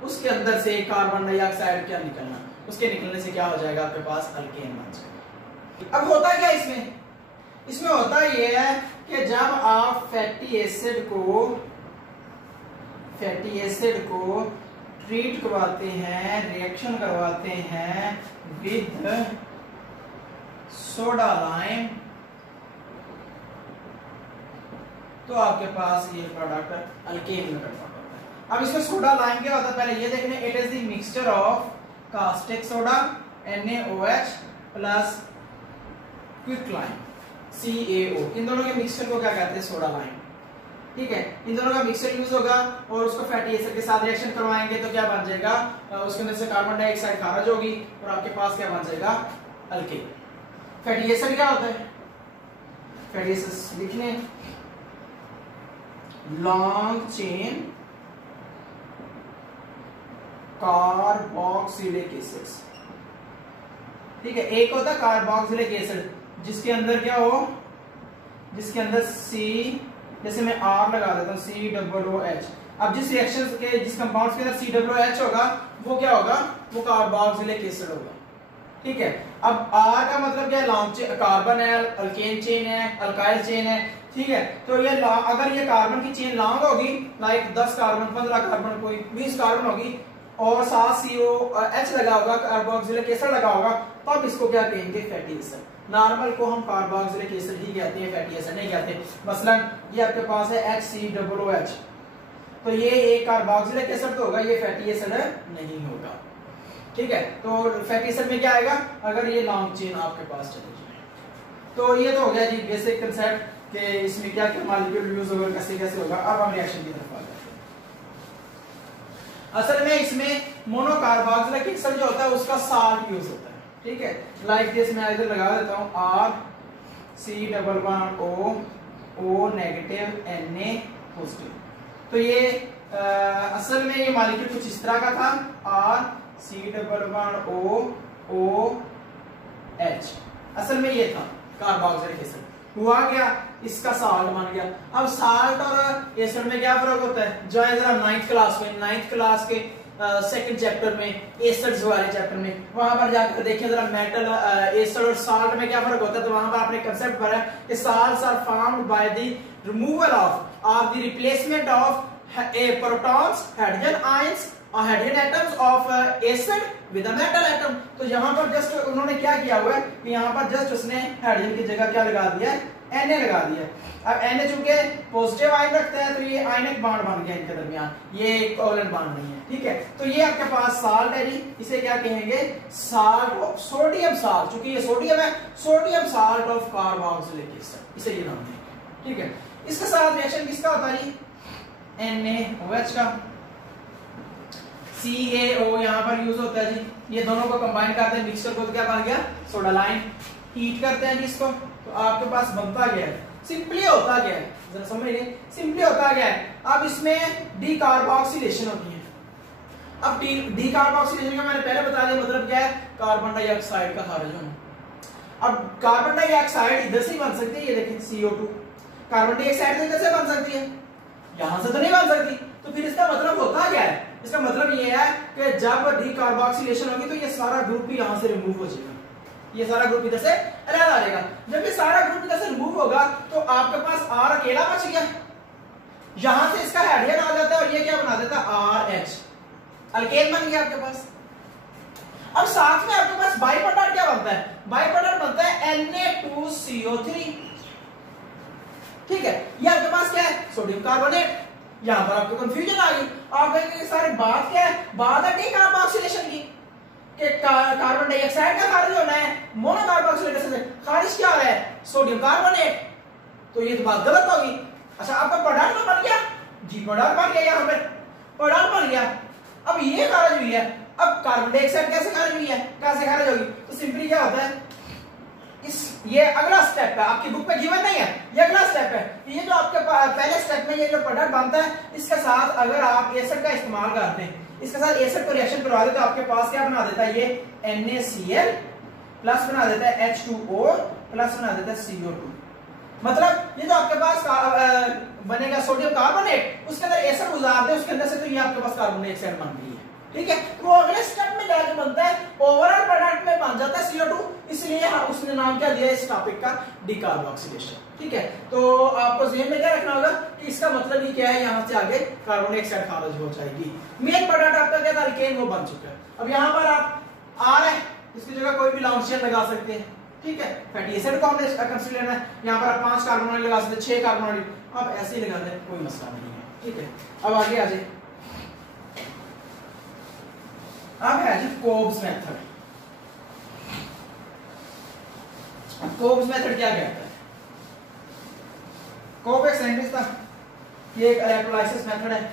उसके अंदर से कार्बन डाइऑक्साइड क्या निकलना, उसके निकलने से क्या हो जाएगा आपके पास अल्केन बन जाएगा। अब होता क्या इसमें होता यह है कि जब आप फैटी एसिड को ट्रीट करवाते हैं, रिएक्शन करवाते हैं विद सोडा लाइम, तो आपके पास ये प्रोडक्ट अल्केन में कन्वर्ट होता है। अब इसमें सोडा लाइम क्या होता है, पहले ये देखने, it is the mixture of caustic soda NaOH plus quicklime CaO, इन दोनों के मिक्सचर को क्या कहते हैं, सोडा लाइम। ठीक है, इन दोनों का मिक्सचर यूज होगा और उसको फैटी एसिड के साथ रिएक्शन करवाएंगे तो क्या बन जाएगा, उसके अंदर से कार्बन डाइऑक्साइड खारिज होगी और आपके पास क्या बन जाएगा, अल्केन। फैटी एसिड क्या होता है, फैटी एसिड लिखने लॉन्ग चेन कार्बोक्सिलिक एसिड्स। ठीक है, एक होता है कार्बोक्सिलिक एसिड जिसके अंदर क्या हो, जिसके अंदर C, जैसे मैं R लगा देता हूं COOH। अब जिस रिएक्शन के जिस कंपाउंड के अंदर COOH होगा वो क्या होगा, वो कार्बोक्सिलिक एसिड होगा। ठीक है, अब R का मतलब क्या है, लॉन्ग चेन, कार्बन है, अल्केन चेन है, अल्काइल चेन है। ठीक है, तो ये अगर ये कार्बन की चेन लॉन्ग होगी, लाइक 10 कार्बन 15 कार्बन कोई 20 कार्बन होगी और साथ COH लगा होगा, कार्बोक्सिलिक एसिड लगा होगा, तब इसको क्या कहेंगे, फैटी एसिड। नॉर्मल को हम कार्बोक्सिलिक एसिड ही कहते हैं, फैटी एसिड नहीं कहते। मसलन ये आपके पास है HCOOH, तो ये एक कार्बोक्सिलिक एसिड तो होगा, ये फैटी एसिड नहीं होगा। ठीक है, तो फैटी एसिड में क्या आएगा, अगर ये लॉन्ग चेन आपके पास चले जाए। तो ये तो हो गया जी बेसिक कंसेप्ट कि इसमें क्या क्या मॉलिक्यूल यूज होगा, कैसे कैसे होगा। अब हम रिएक्शन की तरफ आ जाते हैं। असल में इसमें मोनोकार्बोक्सिलिक एसिड जो होता है उसका साल्ट यूज होता है। ठीक है, लाइक दिस मैं इधर लगा देता हूं RC++O नेगेटिव Na पॉजिटिव। तो ये असल में ये मॉलिक्यूल कुछ इस तरह का था, RC++OH, असल में ये था कार्बोक्सिलिक एसिड। हुआ क्या, इसका साल्ट बन गया। अब साल्ट और एसिड में क्या फर्क होता है, जो है जरा 9th क्लास के सेकंड चैप्टर में एसिड्स वाले चैप्टर में वहां पर जाकर देखें जरा मेटल एसिड और साल्ट में क्या फर्क होता है। तो वहां पर आपने कंसेप्ट पढ़ा है कि salts are formed by the removal of the replacement of protons, hydrogen ions hydrogen atoms of acid with a metal atom. तो यहाँ पर जस्ट उन्होंने क्या किया हुआ है कि यहाँ पर जस्ट उसने हाइड्रोजन की जगह क्या लगा दिया है, Na लगा दिया है। अब Na चूंकि पॉजिटिव आयन रखता है तो ये आयनिक बॉन्ड बन गया इनके दरमियान, ये एक कोवलेंट बॉन्ड नहीं है, ठीक है। तो ये आपके पास साल्ट है जी, इसे क्या कहेंगे, साल्ट ऑफ सोडियम साल्ट, चूंकि ये सोडियम है, sodium salt of carboxylic acid, इसे ये नाम है, ठीक है। इसके साथ रिएक्शन किसका होता है जी, NaOH का, CaO यहाँ पर यूज होता है जी। ये दोनों को कंबाइन करते हैं, मिक्सचर को क्या बन गया, सोडा लाइम। हीट करते हैं जी इसको, तो आपके पास बनता क्या है, सिंपली होता क्या है, जरा समझिए, सिंपली होता क्या है। अब इसमें डीकार्बोक्सिलेशन होती है। अब डीकार्बोक्सिलेशन का मैंने पहले बता दिया मतलब क्या है, कार्बन डाइऑक्साइड का खारिज होना। अब कार्बन डाइऑक्साइड इधर से ही बन सकती है, ये देखिए CO2, कार्बन डाइऑक्साइड तो इधर से बन सकती है, यहां से तो नहीं बन सकती। तो फिर इसका मतलब होता क्या है, इसका मतलब ये है कि जब डीकार्बोक्सिलेशन होगी तो ये सारा ग्रुप भी यहां से रिमूव हो जाएगा, ये सारा ग्रुप इधर से अलग आ जाएगा। जब ये सारा ग्रुप इधर से रिमूव होगा तो आपके पास R अकेला बच गया, यहां से इसका हाइड्रोजन आ जाता है और ये क्या बना देता है, RH, अल्केन बन गया आपके पास। अब साथ में आपके पास बाई प्रोडक्ट क्या बनता है, बाई प्रोडक्ट बनता है Na2CO3, ठीक है। ये आपके पास क्या है, सोडियम कार्बोनेट। यहां पर आपको कंफ्यूजन आ गई, आप कहेंगे सारे बात क्या है, बात है डीकार्बोक्सिलेशन की, कि कार्बन डाइऑक्साइड का खारिज होना है, मोनोकार्बोक्सिलेशन से खारिज क्या हो रहा है, सोडियम कार्बोनेट, तो ये तो बात गलत होगी। अच्छा आपका प्रोडक्ट तो बन गया जी, प्रोडक्ट बन गया, यहाँ पे प्रोडक्ट बन गया। अब ये खारिज हुई है, अब कार्बन डाइऑक्साइड कैसे खारिज हुई है, कैसे खारिज होगी, तो सिंपली क्या होता है, ये अगला स्टेप है, आपकी बुक में गिवन नहीं है, ये अगला स्टेप है। ये जो आपके पहले स्टेप में ये जो प्रोडक्ट बनता है, इसके साथ अगर आप एसिड का इस्तेमाल करते हैं, इसके साथ एसिड को रिएक्शन करवा देते, तो आपके पास क्या बना देता है, ये NaCl प्लस बना देता है H2O प्लस बना देता है CO2। मतलब ये जो आपके पास बनेगा सोडियम कार्बोनेट, उसके अंदर एसिड गुजार दे उसके अंदर से, तो ये आपके पास कार्बन डाइऑक्साइड बन गई है, ठीक है। तो अगले स्टेप में जाके बनता है, ओवरऑल प्रोडक्ट में बन जाता है CO2, इसलिए उसने नाम क्या दिया इस टॉपिक का, डीकार्बोक्सिलेशन, ठीक है। तो आपको ज़हन में क्या रखना होगा कि इसका मतलब ये क्या है, यहां से आगे कार्बन डाइऑक्साइड खारिज हो जाएगी। मेन प्रोडक्ट आपका क्या था, अल्केन, वो बन चुका है। अब यहां पर आप R है, इसकी जगह कोई भी लॉन्ग चेन लगा सकते हैं, ठीक है। फैटी एसिड को हमने कंसीडर लेना है, यहां पर आप 5 कार्बन लगा सकते हैं, 6 कार्बन, आप ऐसे ही लगा दें, कोई मसला नहीं है, ठीक है। अब आगे आ जाए, अब है जी कोब्स मेथड। कोब्स मेथड क्या कहता है, कोब एक साइंटिस्ट था, ये एक इलेक्ट्रोलाइसिस मेथड है।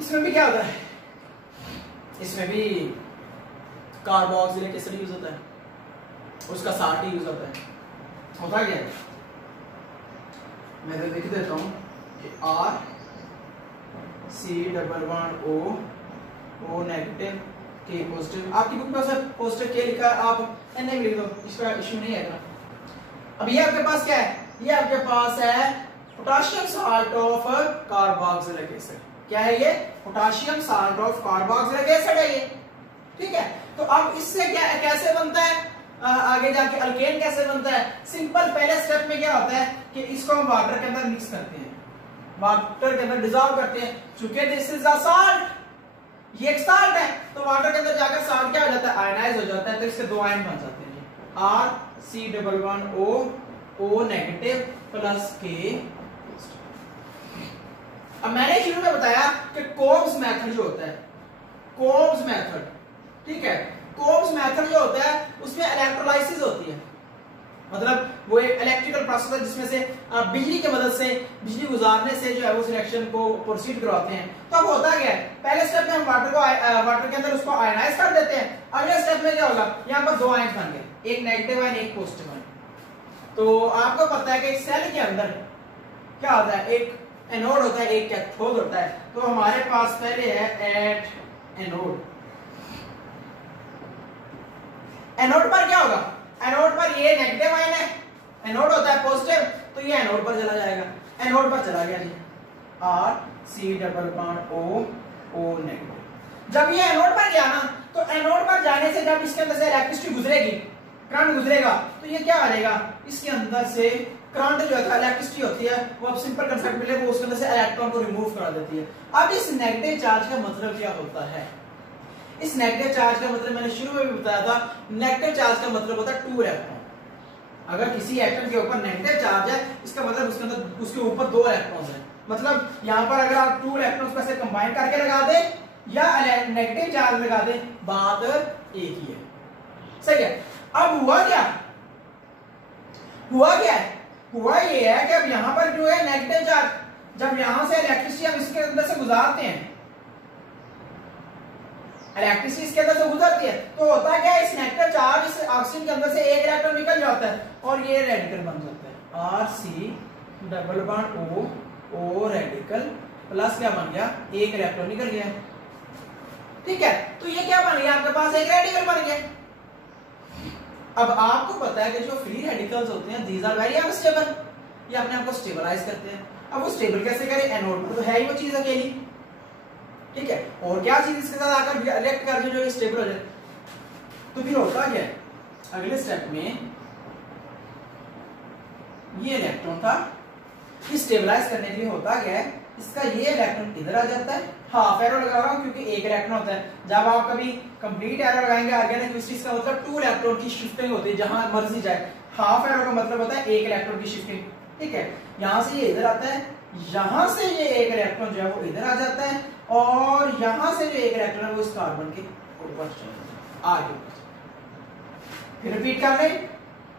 इसमें भी क्या होता है, इसमें भी कार्बोक्सिलिक एसिड यूज होता है, उसका साल्ट यूज होता है। होता क्या है, मैं तो लिख देता हूं कि R COO negative K positive, आपकी बुक में सर पॉजिटिव K लिखा है, आप Na लिख दो, इसका इश्यू नहीं है ना। अब ये आपके पास क्या है, ये आपके पास है potassium salt of carboxylic acid. क्या है ये, potassium salt of carboxylic acid है ये, ठीक है। तो अब इससे क्या कैसे बनता है, आगे जाके अल्केन कैसे बनता है, सिंपल पहले स्टेप में क्या होता है कि इसको हम वाटर के अंदर मिक्स करते हैं, वाटर के अंदर डिसॉल्व करते हैं, चूंकि दिस इज अ साल्ट, ये एक साल्ट है, तो वाटर के अंदर जाकर साल्ट क्या हो जाता है, आयनाइज हो जाता है, तो इसके 2 आयन बन जाते हैं RC11O नेगेटिव प्लस K। अब मैंने शुरू में बताया कि कोब्स मेथड जो होता है, कोब्स मेथड, ठीक है, कोब्स मेथड जो होता है उसमें इलेक्ट्रोलाइसिस होती है, मतलब वो एक इलेक्ट्रिकल प्रोसेस है जिसमें से बिजली की मदद से, बिजली गुजारने से जो है वो रिएक्शन को प्रोसीड करवाते हैं। तो अब होता क्या है, पहले स्टेप में हम वाटर के अंदर उसको आयनाइज कर देते हैं, अगले स्टेप में क्या होगा, यहाँ पर 2 आयन बन गए, एक नेगेटिव आयन एक पॉजिटिव आयन। तो आपको पता है कि एक सेल के अंदर क्या होता है, एक एनोड होता है, एक कैथोड होता है। तो हमारे पास पहले है एट एनोड, एनोड पर क्या होगा, एनोड पर ये नेगेटिव आयन है, एनोड होता है पॉजिटिव, तो ये एनोड पर चला जाएगा, एनोड पर चला गया जी, RC11O नेगेटिव। जब ये एनोड पर गया ना, तो एनोड पर जाने से जब इसके अंदर से इलेक्ट्रिसिटी गुजरेगी, करंट गुजरेगा, तो ये क्या करेगा, इसके अंदर से करंट जो है इलेक्ट्रिसिटी होती है वो अब सिंपल कंसेप्ट मिले वो उसके अंदर से इलेक्ट्रॉन को रिमूव करा देती है। अब इस नेगेटिव चार्ज का मतलब क्या होता है? इस नेगेटिव चार्ज का मतलब मैंने शुरू में भी बताया था, नेगेटिव चार्ज का मतलब होता है 2 इलेक्ट्रॉन। अगर किसी एटम के ऊपर नेगेटिव चार्ज है इसका मतलब उसके अंदर उसके ऊपर 2 इलेक्ट्रॉन है। मतलब यहां पर अगर आप 2 इलेक्ट्रॉन्स को ऐसे कंबाइन करके लगा दे या नेगेटिव चार्ज लगा दे, बात एक ही है। सही है। अब हुआ क्या है? हुआ ये है कि अब यहां पर जो है नेगेटिव चार्ज, जब यहां से इलेक्ट्रिसिटी हम इसके अंदर से गुजारते हैं, इलेक्ट्रिसिटी इसके अंदर से गुजरती है, तो होता क्या है, इस नेगेटिव चार्ज इस ऑक्सीजन के अंदर से एक इलेक्ट्रॉन निकल जाता है और ये रेडिकल बन जाता है RC double bond O radical plus क्या बन गया, एक इलेक्ट्रॉन निकल गया। ठीक है, तो ये क्या बन गया, आपके पास एक रेडिकल बन गया। अब आपको पता है कि जो फ्री रेडिकल्स होते हैं दीज आर वेरी अनस्टेबल, ये अपने आप को स्टेबलाइज करते हैं। अब वो स्टेबल कैसे करें, एनोड पर तो है ही वो चीज अकेली। ठीक है, और क्या चीज इसके साथ आकर रिएक्ट कर जो ये स्टेबल हो जाए। तो फिर होता क्या है, अगले स्टेप में ये इलेक्ट्रॉन था, इस स्टेबलाइज करने के लिए होता क्या है, इसका ये इलेक्ट्रॉन इधर आ जाता है। हाफ एरो लगा रहा हूं क्योंकि एक इलेक्ट्रॉन होता है। जब आप कभी कंप्लीट एरो लगाएंगे ऑर्गेनिक केमिस्ट्री का मतलब 2 इलेक्ट्रॉन की शिफ्टिंग होती है जहां मर्जी जाए। हाफ एरो का मतलब होता है एक इलेक्ट्रॉन की शिफ्टिंग। ठीक है, यहां से ये इधर आता है, यहां से ये एक इलेक्ट्रॉन जो है वो इधर आ जाता है और यहां से जो एक इलेक्ट्रॉन है वो इस कार्बन के ऊपर चला जाता है आगे। फिर रिपीट कर लें,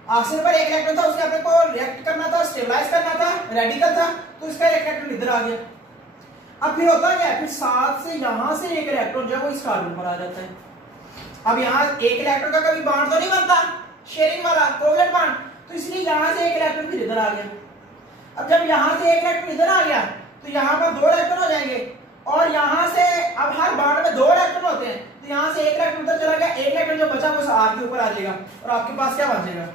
ऑक्सीजन पर एक इलेक्ट्रॉन था, उसके अपने को रिएक्ट करना था, स्टेबलाइज करना था, रेडिकल था, तो इसका एक इलेक्ट्रॉन इधर आ गया। अब फिर होता क्या है, फिर साथ से यहां से एक इलेक्ट्रॉन जो है वो इस कार्बन पर आ जाता है। अब यहां एक इलेक्ट्रॉन का कभी बॉन्ड तो नहीं बनता शेयरिंग वाला कोवलेंट बॉन्ड, तो इसलिए यहां से एक इलेक्ट्रॉन फिर इधर आ गया। अब जब यहां से एक इलेक्ट्रॉन इधर आ गया तो यहां पर 2 इलेक्ट्रॉन हो जाएंगे और यहां से अब हर बॉन्ड में 2 इलेक्ट्रॉन होते हैं, तो यहां से एक इलेक्ट्रॉन उधर चला गया, एक इलेक्ट्रॉन जो बचा वो आर के ऊपर आ जाएगा और आपके पास क्या बन जाएगा,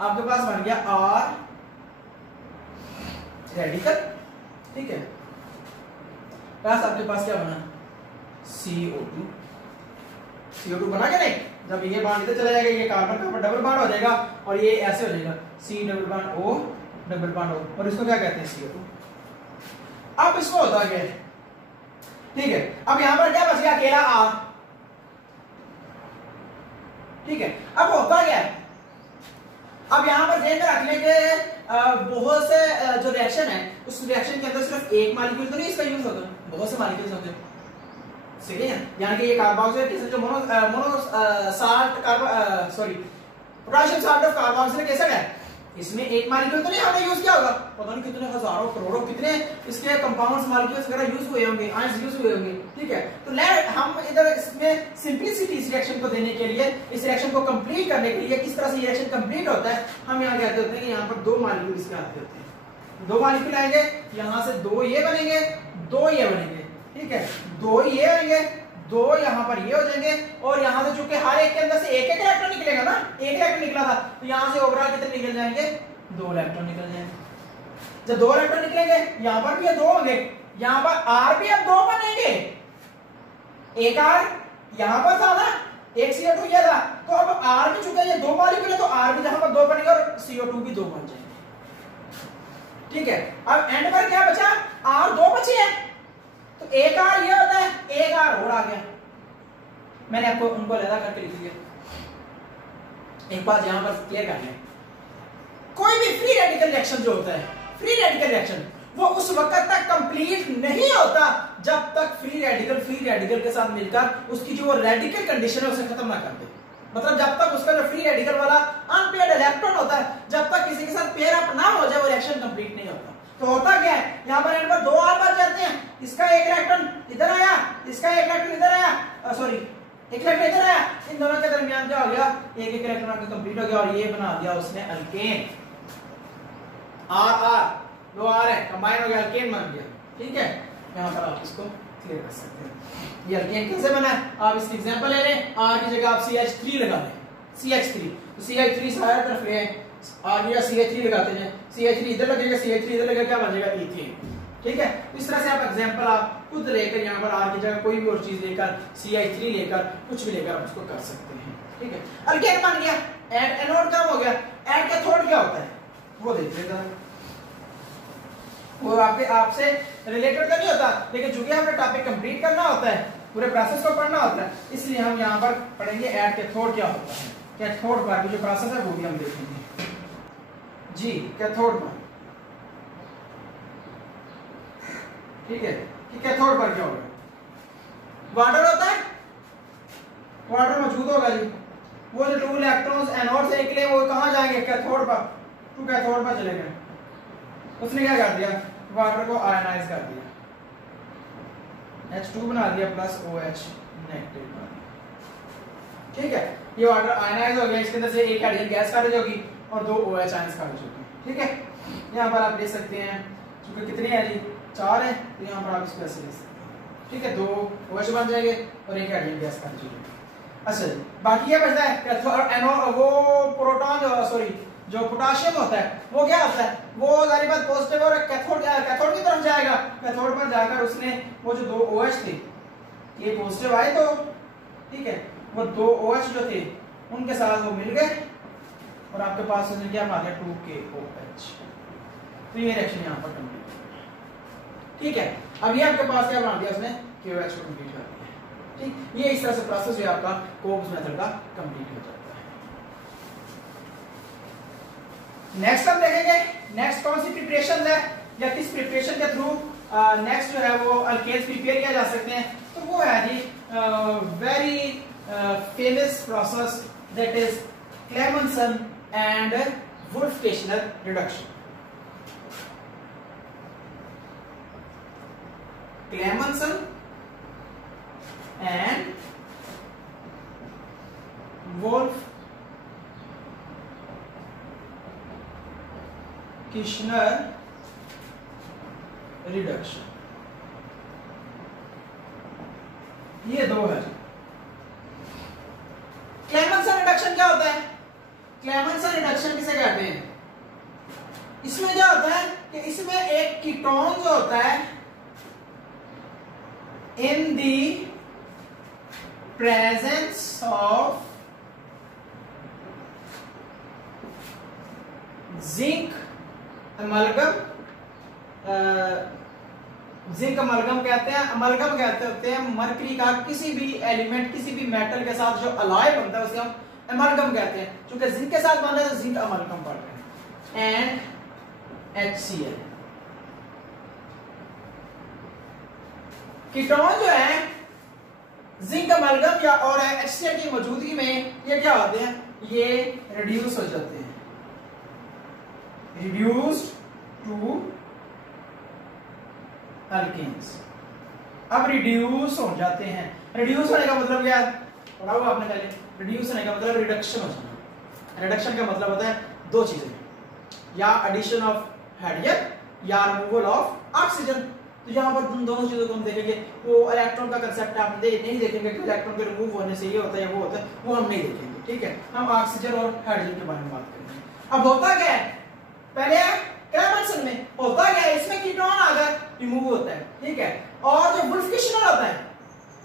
आपके पास बन गया आर रेडिकल। ठीक है, प्लस आपके पास क्या बना, CO2। CO2 बना क्या नहीं, जब ये बॉन्ड इधर चला जाएगा ये कार्बन कार्बन डबल बॉन्ड हो जाएगा और ये ऐसे हो जाएगा C double bond O double bond O और इसको क्या कहते हैं CO2। अब इसको होता क्या है, ठीक है, अब यहां पर क्या बच गया, अकेला R। ठीक है, अब होता क्या है, अब यहां पर ध्यान रख लें कि बहुत से जो रिएक्शन है उस रिएक्शन के अंदर सिर्फ एक मॉलिक्यूल तो नहीं इसका यूज होगा, बहुत से मॉलिक्यूल्स होते हैं। सही है, यानी कि ये कार्बोक्सिलिक जो mono salt potassium salt of carboxylic acid है, इसमें एक मॉलिक्यूल तो नहीं हमने यूज किया होगा, पता नहीं कितने हजारों करोड़ों कितने इसके कंपाउंड्स मॉलिक्यूल्स वगैरह यूज हुए होंगे, आयंस यूज हुए होंगे। ठीक है, तो लेट हम इधर इसमें सिंपलिसिटी इस रिएक्शन को देने के लिए, इस रिएक्शन को कंप्लीट करने के लिए, किस तरह से ये रिएक्शन कंप्लीट होता है, हम यहाँ कहते होते हैं कि यहाँ पर 2 मॉलिक्यूल इसके आते होते हैं। 2 मॉलिक्यूल आएंगे, यहाँ से 2 ये बनेंगे, 2 ये बनेंगे। ठीक है, 2 ये आएंगे, 2 यहाँ पर ये हो जाएंगे और यहाँ से चूंकि हर एक के अंदर से एक एक इलेक्ट्रॉन निकलेगा ना, एक इलेक्ट्रॉन निकला था, तो यहाँ से ओवरऑल कितने निकल जाएंगे, 2 इलेक्ट्रॉन निकल जाएंगे। जब 2 इलेक्ट्रॉन निकलेंगे, यहाँ पर भी ये 2 होंगे, यहाँ पर R भी अब 2 बनेंगे, एक R यहाँ पर था ना, एक CO2 ये था, तो अब R भी चूंकि ये 2 मॉलिक्यूल है तो R भी यहाँ पर 2 बनेंगे और CO2 भी 2 बन जाएंगे। ठीक है, अब एंड पर क्या बचा, R 2 बचे हैं, तो एक R ये होता है, एक R और आ गया। मैंने आपको उनको अलग करके लिख दिया। एक बात यहां पर क्लियर कर लें, कोई भी फ्री रेडिकल रिएक्शन जो होता है, फ्री रेडिकल रिएक्शन वो उस वक्त तक कंप्लीट नहीं होता जब तक फ्री रेडिकल के साथ मिलकर उसकी जो रेडिकल कंडीशन है उसे खत्म ना कर दे। मतलब जब तक उसका जो फ्री रेडिकल वाला अनपेयर्ड इलेक्ट्रॉन होता है, जब तक किसी के साथ पेयर अप ना हो जाए वो रिएक्शन कंप्लीट नहीं होता। तो होता क्या है, यहाँ पर एंड पर 2 R बच जाते हैं, इसका एक इलेक्ट्रॉन इधर आया, इसका एक इलेक्ट्रॉन इधर आया, सॉरी एक इलेक्ट्रॉन इधर आया, इन दोनों के दरमियान क्या हो गया, एक एक इलेक्ट्रॉन आपका कंप्लीट हो गया और ये बना दिया उसने अल्केन। R 2 R है, कंबाइन हो गया, अल्केन बन गया। ठीक है, यहाँ पर आप इसको क्लियर कर सकते हैं। ये अल्केन कैसे बना है, आप इसकी एग्जांपल ले लें, R की जगह आप CH3 लगा दें, CH3, तो CH3 सारा तरफ ले आगे या CH3 लगाते हैं, CH3 इधर लगेगा, CH3 इधर लगेगा, क्या बन जाएगा, ईथेन। ठीक है, इस तरह से आप एग्जांपल आप खुद लेकर यहाँ पर R की जगह कोई भी और चीज लेकर, CH3 लेकर, कुछ भी लेकर आप उसको कर सकते हैं। ठीक है, अल्केन बन गया, एनोड कम हो गया। एड कैथोड क्या होता है, वो देख लेता है, वो आपसे रिलेटेड तो नहीं होता, लेकिन चूंकि हमें टॉपिक कंप्लीट करना होता है, पूरे प्रोसेस को पढ़ना होता है, इसलिए हम यहाँ पर पढ़ेंगे एट कैथोड क्या होता है, कैथोड पर जो प्रोसेस है वो भी हम देखेंगे जी। कैथोड पर, ठीक है, कि कैथोड पर क्या होगा। वाटर होता है, वाटर मौजूद होगा जी, वो जो 2 इलेक्ट्रॉन्स एनोड से निकले वो कहाँ जाएंगे, कैथोड पर, तो कैथोड पर चले गए। उसने क्या कर दिया, वाटर को आयनाइज कर दिया, H2 बना दिया प्लस OH नेगेटिव, ठीक है। ये वाटर आयनाइज हो गया, इसके अंदर से एक हाइड्रोजन गैस खारिज होगी और 2 OH आयंस खारिज होगी, ठीक है। यहाँ पर आप ले सकते हैं, क्योंकि कितने हैं जी, 4 है, तो यहाँ पर आप इसको ऐसे ले सकते हैं, ठीक है। 2 OH बन जाएंगे और एक हाइड्रोजन गैस खारिज होगी। अच्छा जी, बाकी क्या बचता है, वो प्रोटॉन जो पोटाशियम होता है वो क्या होता है, वो जारी बात पॉजिटिव और कैथोड की तरफ जाएगा। कैथोड पर जाकर उसने वो जो 2 OH थे, ये पॉजिटिव आए तो, ठीक है, वो 2 OH जो थे उनके साथ वो मिल गए और आपके पास उसने क्या बना दिया, 2KOH। तो ये रिएक्शन यहाँ पर कंप्लीट, ठीक है। अब ये आपके पास क्या बना दिया उसने, KOH को कंप्लीट कर दिया, ठीक। ये इस तरह से प्रोसेस जो आपका कोब्स मेथड का कंप्लीट हो जाता है। नेक्स्ट हम देखेंगे, नेक्स्ट कौन सी प्रिपरेशन है या किस प्रिपरेशन के थ्रू नेक्स्ट जो है वो अल्केन्स प्रिपेयर किया जा सकते हैं, तो वो है जी very famous process that is Clemmensen and Wolff Kishner reduction. Clemmensen and Wolff Kishner reduction, ये दो है। क्लेमेंसन रिडक्शन क्या होता है, क्लेमेंसन रिडक्शन किसे कहते हैं, इसमें क्या होता है कि इसमें एक कीटोन जो होता है in the presence of zinc amalgam, zinc amalgam कहते हैं, अमलगम कहते होते हैं मरकरी का किसी भी एलिमेंट, किसी भी मेटल के साथ जो अलॉय बनता है उसे हम अमलगम कहते हैं। क्योंकि जिंक के साथ बन रहा है तो जिंक अमलगम पढ़ रहे हैं। एंड HCl कीटोन जो है जिंक अमलगम या और HCl की मौजूदगी में ये क्या होते हैं, ये रिड्यूस हो जाते हैं, reduced to alkenes। अब रिड्यूस हो जाते हैं, रिड्यूस होने का मतलब क्या है, पढ़ा हुआ आपने पहले, रिड्यूस होने का मतलब रिडक्शन हो जाना। रिडक्शन का मतलब होता है दो चीजें, या एडिशन ऑफ हाइड्रोजन या रिमूवल ऑफ ऑक्सीजन। तो यहाँ पर उन दोनों चीजों को हम देखेंगे। वो इलेक्ट्रॉन का कंसेप्ट आप नहीं देखेंगे कि इलेक्ट्रॉन के रिमूव होने से ये होता है या वो होता है, वो हम नहीं देखेंगे, ठीक है। हम ऑक्सीजन और हाइड्रोजन के बारे में बात करेंगे। अब होता क्या है, पहले क्लेमेंसन में होता क्या है, इसमें कीटोन आकर रिमूव होता है, ठीक है। और जो वुल्फ-किशनर होता है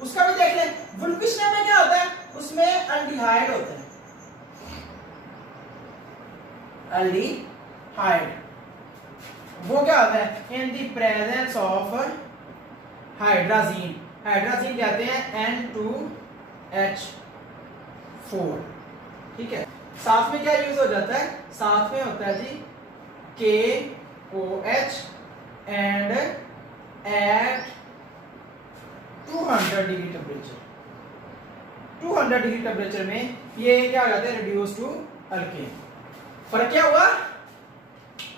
उसका भी देख लें। वुल्फ-किशनर में क्या होता है, उसमें एल्डिहाइड होता है, एल्डिहाइड। वो क्या होता है, इन the presence of hydrazine, hydrazine कहते हैं N2H4, ठीक है। साथ में क्या यूज हो जाता है, साथ में होता है जी KOH and at 200 degree temperature, 200 degree temperature में ये क्या हो जाता है, रिड्यूस टू अल्केन। फर्क क्या हुआ,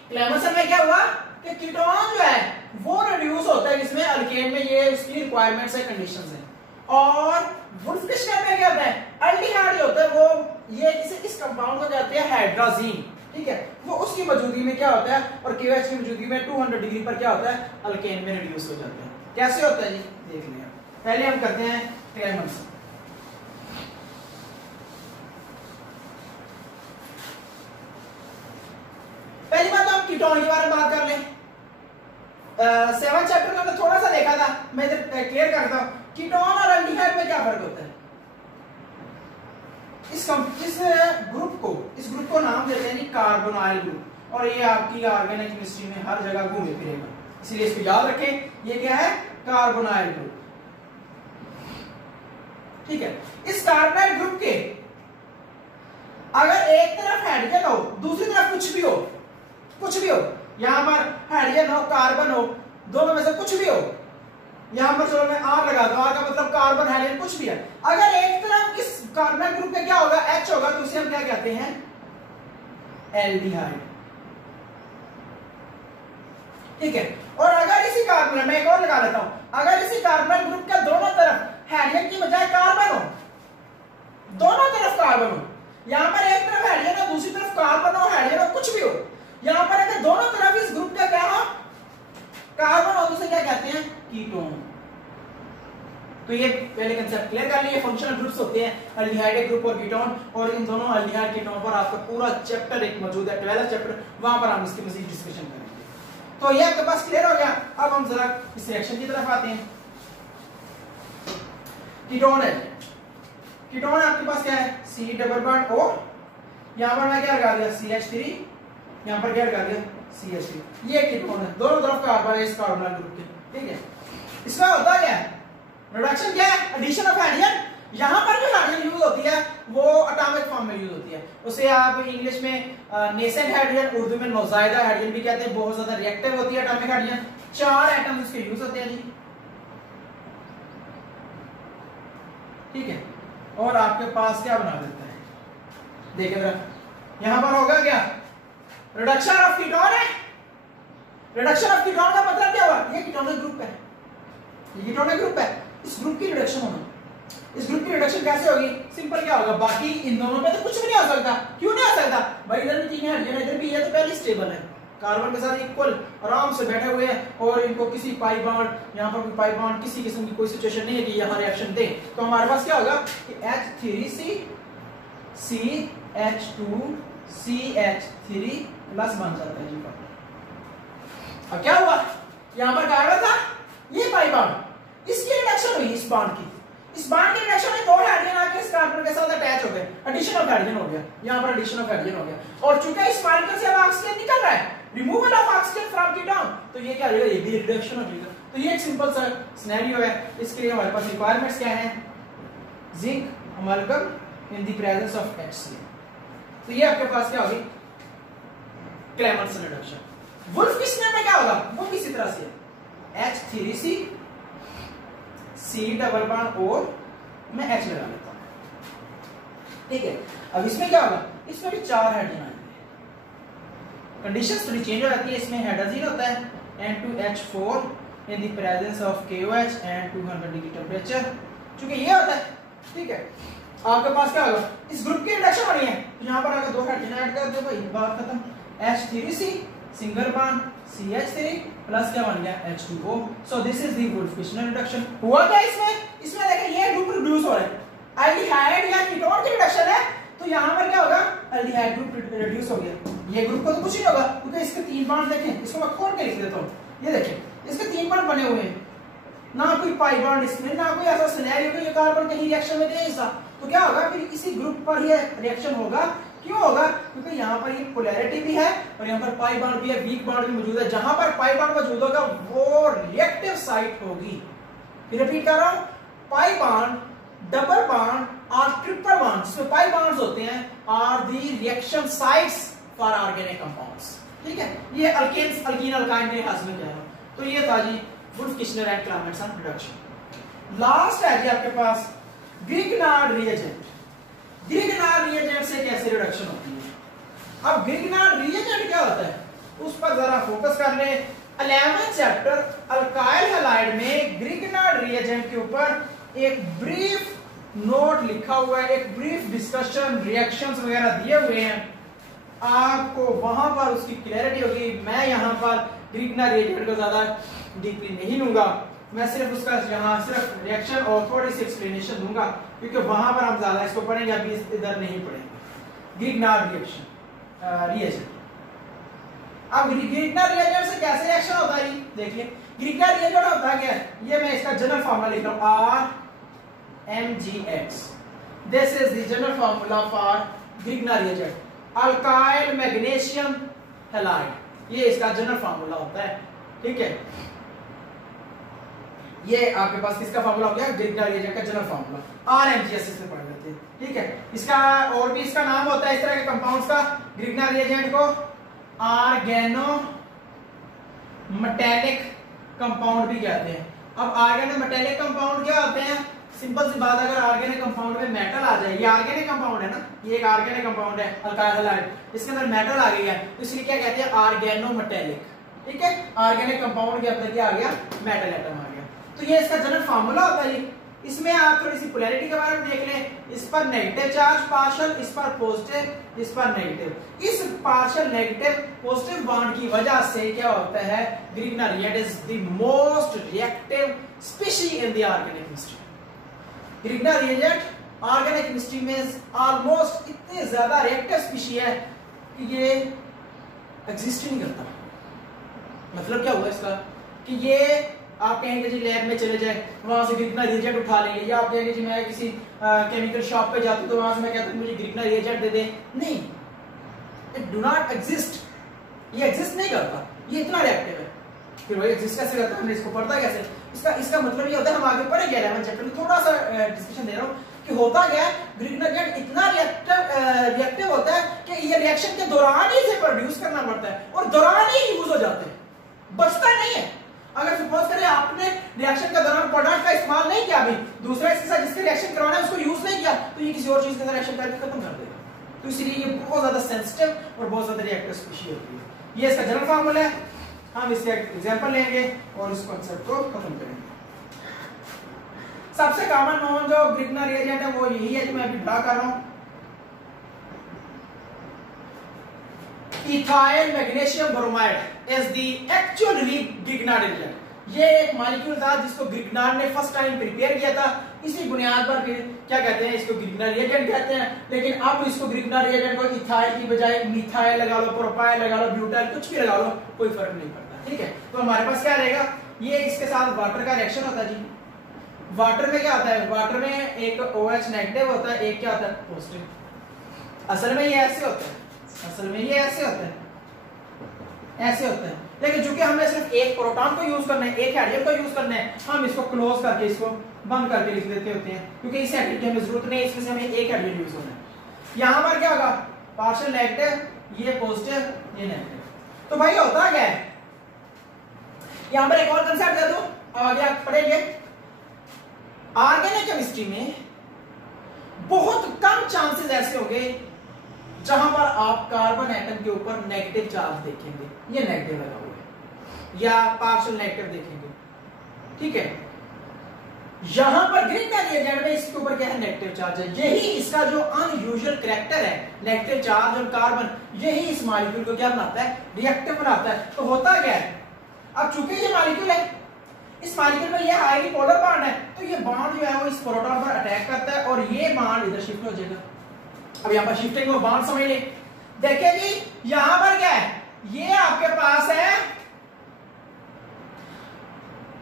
क्लेमेंसन में क्या हुआ कि कीटोन जो है वो रिड्यूस होता है इसमें अल्केन में, ये उसकी रिक्वायरमेंट्स है, कंडीशंस है। और वुल्फ-किशनर में क्या होता है, एल्डिहाइड होता है, वो ये इस कंपाउंड को कहते हैं हाइड्राजीन, ठीक है। वो उसकी मौजूदगी में क्या होता है, और KOH की मौजूदगी में 200 डिग्री पर क्या होता है, अल्केन में रिड्यूस हो जाता है। कैसे होता है जी, देख लें। पहले हम करते हैं क्लेमेंसन। पहली बात तो हम कीटोन के बारे में बात कर लें। 7 चैप्टर में हमने थोड़ा सा देखा था, मैं इधर क्लियर करता हूं। कीटोन और एल्डिहाइड में क्या फर्क होता है। इस ग्रुप को नाम नाम देते हैं जी कार्बोनाइल ग्रुप, और ये आपकी ऑर्गेनिक केमिस्ट्री में हर जगह घूमे फिरेगा, इसलिए इसको याद रखें, ये क्या है, कार्बोनाइल ग्रुप। ठीक है, इस कार्बोनाइल ग्रुप के अगर एक तरफ हाइड्रोजन हो, दूसरी तरफ कुछ भी हो, कुछ भी हो, यहां पर हाइड्रोजन हो, कार्बन हो, दोनों में से कुछ भी हो, यहां पर चलो मैं आर लगा दूं, आर का मतलब कार्बन हाइड्रोजन कुछ भी है, अगर एक तरफ इस कार्बोनाइल ग्रुप का क्या होगा, H होगा, तो उसे हम क्या कहते हैं, एल्डिहाइड। ठीक है, और अगर इसी कार्बन, मैं एक और लगा लेता हूं, अगर इसी कार्बोनाइल ग्रुप के दोनों तरफ हाइड्रोजन की बजाय कार्बन हो, दोनों तरफ कार्बन हो, यहां पर एक तरफ हाइड्रोजन हो, दूसरी तरफ कार्बन हो, हाइड्रोजन हो, कुछ भी हो, यहां पर अगर दोनों तरफ इस ग्रुप का क्या हो, कार्बन हो, तो उसे क्या कहते हैं, कीटोन। तो ये पहले कंसेप्ट क्लियर कर लिए, फंक्शनल ग्रुप्स होते हैं एल्डिहाइड ग्रुप और कीटोन, और इन दोनों एल्डिहाइड कीटोन पर आपका पूरा चैप्टर एक मौजूद है, 12वां चैप्टर, वहां पर हम इसकी मजीद डिस्कशन करेंगे। तो ये आपके पास क्लियर हो गया। अब हम जरा इस रिएक्शन की तरफ आते हैं। कीटोन है, कीटोन आपके पास क्या है, C डबल बॉन्ड O, यहां पर मैं क्या लगा दिया, CH3, यहां पर क्या लगा दिया, CH3, ये कीटोन है, दोनों तरफ कार्बन है इस कार्बोनाइल ग्रुप के। ठीक है, इसमें होता क्या है, रिडक्शन क्या है, एडिशन ऑफ हाइड्रोजन। यहां पर जो हाइड्रोजन यूज होती है वो एटॉमिक फॉर्म में यूज होती है, उसे आप इंग्लिश में नेसेंट हाइड्रोजन, उर्दू में नौजायदा हाइड्रोजन भी कहते हैं, बहुत ज्यादा रिएक्टिव होती है एटॉमिक हाइड्रोजन, 4 एटम उसके यूज होते हैं जी। ठीक है, और आपके पास क्या बना देता है, देखिए जरा, यहां पर होगा क्या, रिडक्शन ऑफ कीटोन है। रिडक्शन ऑफ कीटोन का मतलब क्या हुआ, ये कीटोनिक ग्रुप है, ये कीटोनिक ग्रुप है, इस ग्रुप की रिडक्शन होगी। इस ग्रुप की रिडक्शन कैसे होगी, सिंपल क्या होगा, बाकी इन दोनों में तो कुछ भी नहीं हो सकता, क्यों नहीं हो सकता भाई, इधर भी 3 हाइड्रोजन, इधर भी, ये तो पहले स्टेबल है, कार्बन के साथ इक्वल आराम से बैठे हुए हैं, और इनको किसी पाई बॉन्ड, यहां पर कोई पाई बॉन्ड, किसी किस्म की कोई सिचुएशन नहीं है कि यहां रिएक्शन दे, तो हमारे पास क्या होगा कि H3C CH2 CH3 प्लस बन जाता है जी। अब क्या हुआ, यहां पर कार्बन था, ये पाई बॉन्ड, इसकी रिडक्शन हुई, इस बॉन्ड की, इस बॉन्ड की रिडक्शन में 2 हाइड्रोजन आके इस कार्बन के साथ अटैच हो गए, एडिशन ऑफ हाइड्रोजन हो गया, यहां पर एडिशन ऑफ हाइड्रोजन हो गया, और चूंकि इस मॉलिक्यूल से अब ऑक्सीजन निकल रहा है, removal of oxygen from ketone, तो ये क्या हो जाएगा, ये भी रिडक्शन हो जाएगा। तो ये एक सिंपल सा सिनेरियो है, इसके लिए हमारे पास रिक्वायरमेंट्स क्या है, zinc amalgam in the presence of HCl, तो ये आपके पास क्या होगी, क्लेमेंट्स रिडक्शन। वुल्फ किस्में में क्या होगा, वो किसी तरह से H3C C double bond O, मैं H लगा लेता हूं। ठीक है, अब इसमें क्या होगा, इसमें भी 4 हाइड्रोजन आएंगे, कंडीशंस थोड़ी चेंज हो जाती है, इसमें हाइड्रोजन होता है N2H4 in the presence of KOH and 200 degree temperature, क्योंकि ये होता है। ठीक है, आपके पास क्या होगा, इस ग्रुप की रिडक्शन हो रही है, तो यहां पर आकर 2 हाइड्रोजन ऐड कर दो भाई, बात खत्म, H3C single bond CH3 plus क्या बन गया H2O। So this is the wolf-Kishner reduction. हुआ क्या इसमें, इसमें देखिए ये ग्रुप रिड्यूस हो रहा है, एल्डिहाइड या कीटोन की रिडक्शन है, तो यहां पर क्या होगा, एल्डिहाइड ग्रुप रिड्यूस हो गया, ये ग्रुप को तो कुछ नहीं होगा, क्योंकि इसके 3 बॉन्ड देखें, इसको मैं खोल के लिख देता हूं, ये देखिए इसके 3 बॉन्ड बने हुए हैं, ना कोई पाई बॉन्ड इसमें, ना कोई ऐसा सिनेरियो कि ये कार्बन कहीं रिएक्शन में दे ऐसा, तो क्या होगा, फिर इसी ग्रुप पर ये रिएक्शन होगा। क्यों होगा, क्योंकि यहाँ पर ये पोलैरिटी भी है और यहाँ पर पाई बॉन्ड भी है, वीक बॉन्ड भी मौजूद है, जहां पर पाई बॉन्ड मौजूद होगा वो रिएक्टिव साइट होगी। फिर रिपीट कर रहा हूं, पाई बॉन्ड, डबल बॉन्ड और ट्रिपल बॉन्ड, जिसमें पाई बॉन्ड्स होते हैं, are the reaction sites for organic compounds. ठीक है, ये अल्केन्स, अल्कीन, अल्काइन के हाथ में कह रहा हूं। तो ये था जी Wolff Kishner and Clemmensen reduction. Last है जी आपके पास ग्रिग्नार्ड रिएजेंट। ग्रिग्नार्ड रिएजेंट से कैसे रिडक्शन होती है। अब ग्रिग्नार्ड रिएजेंट क्या होता है, उस पर जरा फोकस कर ले। 11th चैप्टर अल्काइल हैलाइड में ग्रिग्नार्ड रिएजेंट के ऊपर एक ब्रीफ नोट लिखा हुआ है, एक ब्रीफ डिस्कशन, रिएक्शंस वगैरह दिए हुए हैं, आपको वहां पर उसकी क्लैरिटी होगी। मैं यहां पर ग्रिग्नार्ड रिएजेंट को ज्यादा डीपली नहीं लूंगा, मैं सिर्फ उसका यहाँ सिर्फ रिएक्शन और थोड़ी सी एक्सप्लेनेशन दूंगा, क्योंकि वहां पर हम ज्यादा इसको पढ़ेंगे, अभी इधर नहीं पढ़ेंगे। ग्रिग्नार्ड रिएजेंट, अब ग्रिग्नार्ड रिएजेंट से कैसे रिएक्शन होता है, देखिए ग्रिग्नार्ड रिएजेंट होता है क्या, ये मैं इसका जनरल फार्मूला लिख रहा हूं, RMgX। This is the general formula for Grignard reagent. Alkyl magnesium halide, ये इसका जनरल फार्मूला होता है। ठीक है, ये आपके पास किसका फार्मूला हो गया, ग्रिग्नार्ड रिएजेंट का जनरल फार्मूला, आरएमजीएस में पढ़ लेते हैं। ठीक है, इसका और भी इसका नाम होता है इस तरह के कंपाउंड्स का, ग्रिग्नार्ड रिएजेंट को आर्गेनो मेटालिक कंपाउंड भी कहते हैं। अब आर्गेनो मेटालिक कंपाउंड क्या होते हैं, सिंपल सी बात, अगर ऑर्गेनिक कंपाउंड में मेटल आ जाए, ये ऑर्गेनिक कंपाउंड है ना, ये एक ऑर्गेनिक कंपाउंड है अल्काइल हैलाइड, इसके अंदर मेटल आ गया है तो इसलिए क्या कहते हैं, ऑर्गेनो मेटालिक। ठीक है, ऑर्गेनिक कंपाउंड के अंदर क्या आ गया, मेटल एटम आ गया। तो ये इसका जनरल फार्मूला होता है। इसमें आप थोड़ी सी पोलैरिटी के बारे में देख लें, इस पर नेगेटिव चार्ज पार्शियल, इस पर पॉजिटिव, इस पर नेगेटिव। इस पार्शियल नेगेटिव पॉजिटिव बॉन्ड की वजह से क्या होता है, Grignard reagent is the most reactive species in the organic chemistry. Grignard reagent organic chemistry में ऑलमोस्ट इतने ज्यादा रिएक्टिव स्पीशीज है कि ये एग्जिस्ट ही नहीं करता। मतलब क्या हुआ इसका, कि ये आप कहेंगे जी लैब में चले जाए, वहां से ग्रिग्नार्ड रिएजेंट उठा लेंगे, या आप कहेंगे जी मैं किसी केमिकल शॉप पे जाता हूं तो वहां से मैं कहता हूं मुझे ग्रिग्नार्ड रिएजेंट दे दे, नहीं, इट डू नॉट एग्जिस्ट, ये एग्जिस्ट नहीं करता, ये इतना रिएक्टिव है। फिर वो एग्जिस्ट कैसे करता है, हमने इसको पढ़ता कैसे, इसका मतलब ये होता है, हम आगे पढ़ेंगे 11 चैप्टर में, थोड़ा सा डिस्कशन दे रहा हूं कि होता क्या है, ग्रिग्नार्ड रिएजेंट इतना रिएक्टिव होता है कि ये रिएक्शन के दौरान ही इसे प्रोड्यूस करना पड़ता है और दौरान ही यूज हो जाते हैं, बचता नहीं है। अगर सपोज करें आपने रिएक्शन के दौरान प्रोडक्ट का इस्तेमाल नहीं किया, अभी दूसरा इसके साथ जिसके रिएक्शन करवाना है उसको यूज नहीं किया, तो ये किसी और चीज के साथ रिएक्शन करके खत्म कर देगा। तो इसलिए ये बहुत ज्यादा सेंसिटिव और बहुत ज्यादा रिएक्टिव स्पीशीज होती है। ये इसका जनरल फार्मूला है, हम इसका एग्जांपल लेंगे और इस कांसेप्ट को खत्म करेंगे। सबसे कॉमन नोन जो ग्रिग्नार्ड रिएजेंट है वो यही है जो मैं अभी ड्रा कर रहा हूं, ethyl magnesium bromide is the actual Grignard reagent. ये एक मॉलिक्यूल था जिसको ग्रिग्नार्ड ने फर्स्ट टाइम प्रिपेयर किया था, इसी बुनियाद पर फिर क्या कहते हैं, इसको ग्रिग्नार्ड रिएजेंट कहते हैं। लेकिन अब इसको ग्रिग्नार्ड रिएजेंट को इथाइल की बजाय मिथाइल लगा लो, प्रोपाइल लगा लो, ब्यूटाइल, कुछ भी लगा लो, कोई फर्क नहीं पड़ता। ठीक है, तो हमारे पास क्या रहेगा, ये इसके साथ वाटर का रिएक्शन होता है जी। वाटर में क्या होता है, वाटर में एक OH नेगेटिव होता है, एक क्या होता है पॉजिटिव। असल में ये ऐसे होता है, असल में ये ऐसे होता है, ऐसे होता है। लेकिन चूंकि हमें सिर्फ एक प्रोटॉन को यूज करना है, एक हाइड्रोजन को यूज करना है, हम इसको क्लोज करके इसको बंद करके लिख देते होते हैं, क्योंकि इस हाइड्रोजन की हमें जरूरत नहीं, इसमें हमें एक हाइड्रोजन यूज होना है। यहां पर क्या होगा, पार्शियल नेगेटिव, ये पॉजिटिव, ये नेगेटिव। तो भाई होता क्या है, यहां पर एक और कंसेप्ट दे दूं, अब आगे आप पढ़ेंगे। ऑर्गेनिक केमिस्ट्री में बहुत कम चांसेस ऐसे होंगे जहां पर आप कार्बन एटम के ऊपर नेगेटिव चार्ज देखेंगे, ये नेगेटिव लगा हुआ है, या पार्शियल नेगेटिव देखेंगे। ठीक है, यहां पर ग्रिग्नार्ड रिएजेंट में इसके ऊपर क्या है, नेगेटिव चार्ज है। यही इसका जो अनयूजुअल कैरेक्टर है, नेगेटिव चार्ज और कार्बन, यही इस मॉलिक्यूल को क्या बनाता है, रिएक्टिव बनाता है। तो होता क्या है, अब चूंकि ये मॉलिक्यूल है, इस मॉलिक्यूल में ये हाईली पोलर बॉन्ड है, तो ये बॉन्ड जो है वो इस प्रोटॉन पर अटैक करता है और ये बॉन्ड इधर शिफ्ट हो जाएगा। अब यहां पर शिफ्टिंग वो बॉन्ड समझ ले, देखिए जी यहां पर क्या है, ये आपके पास है,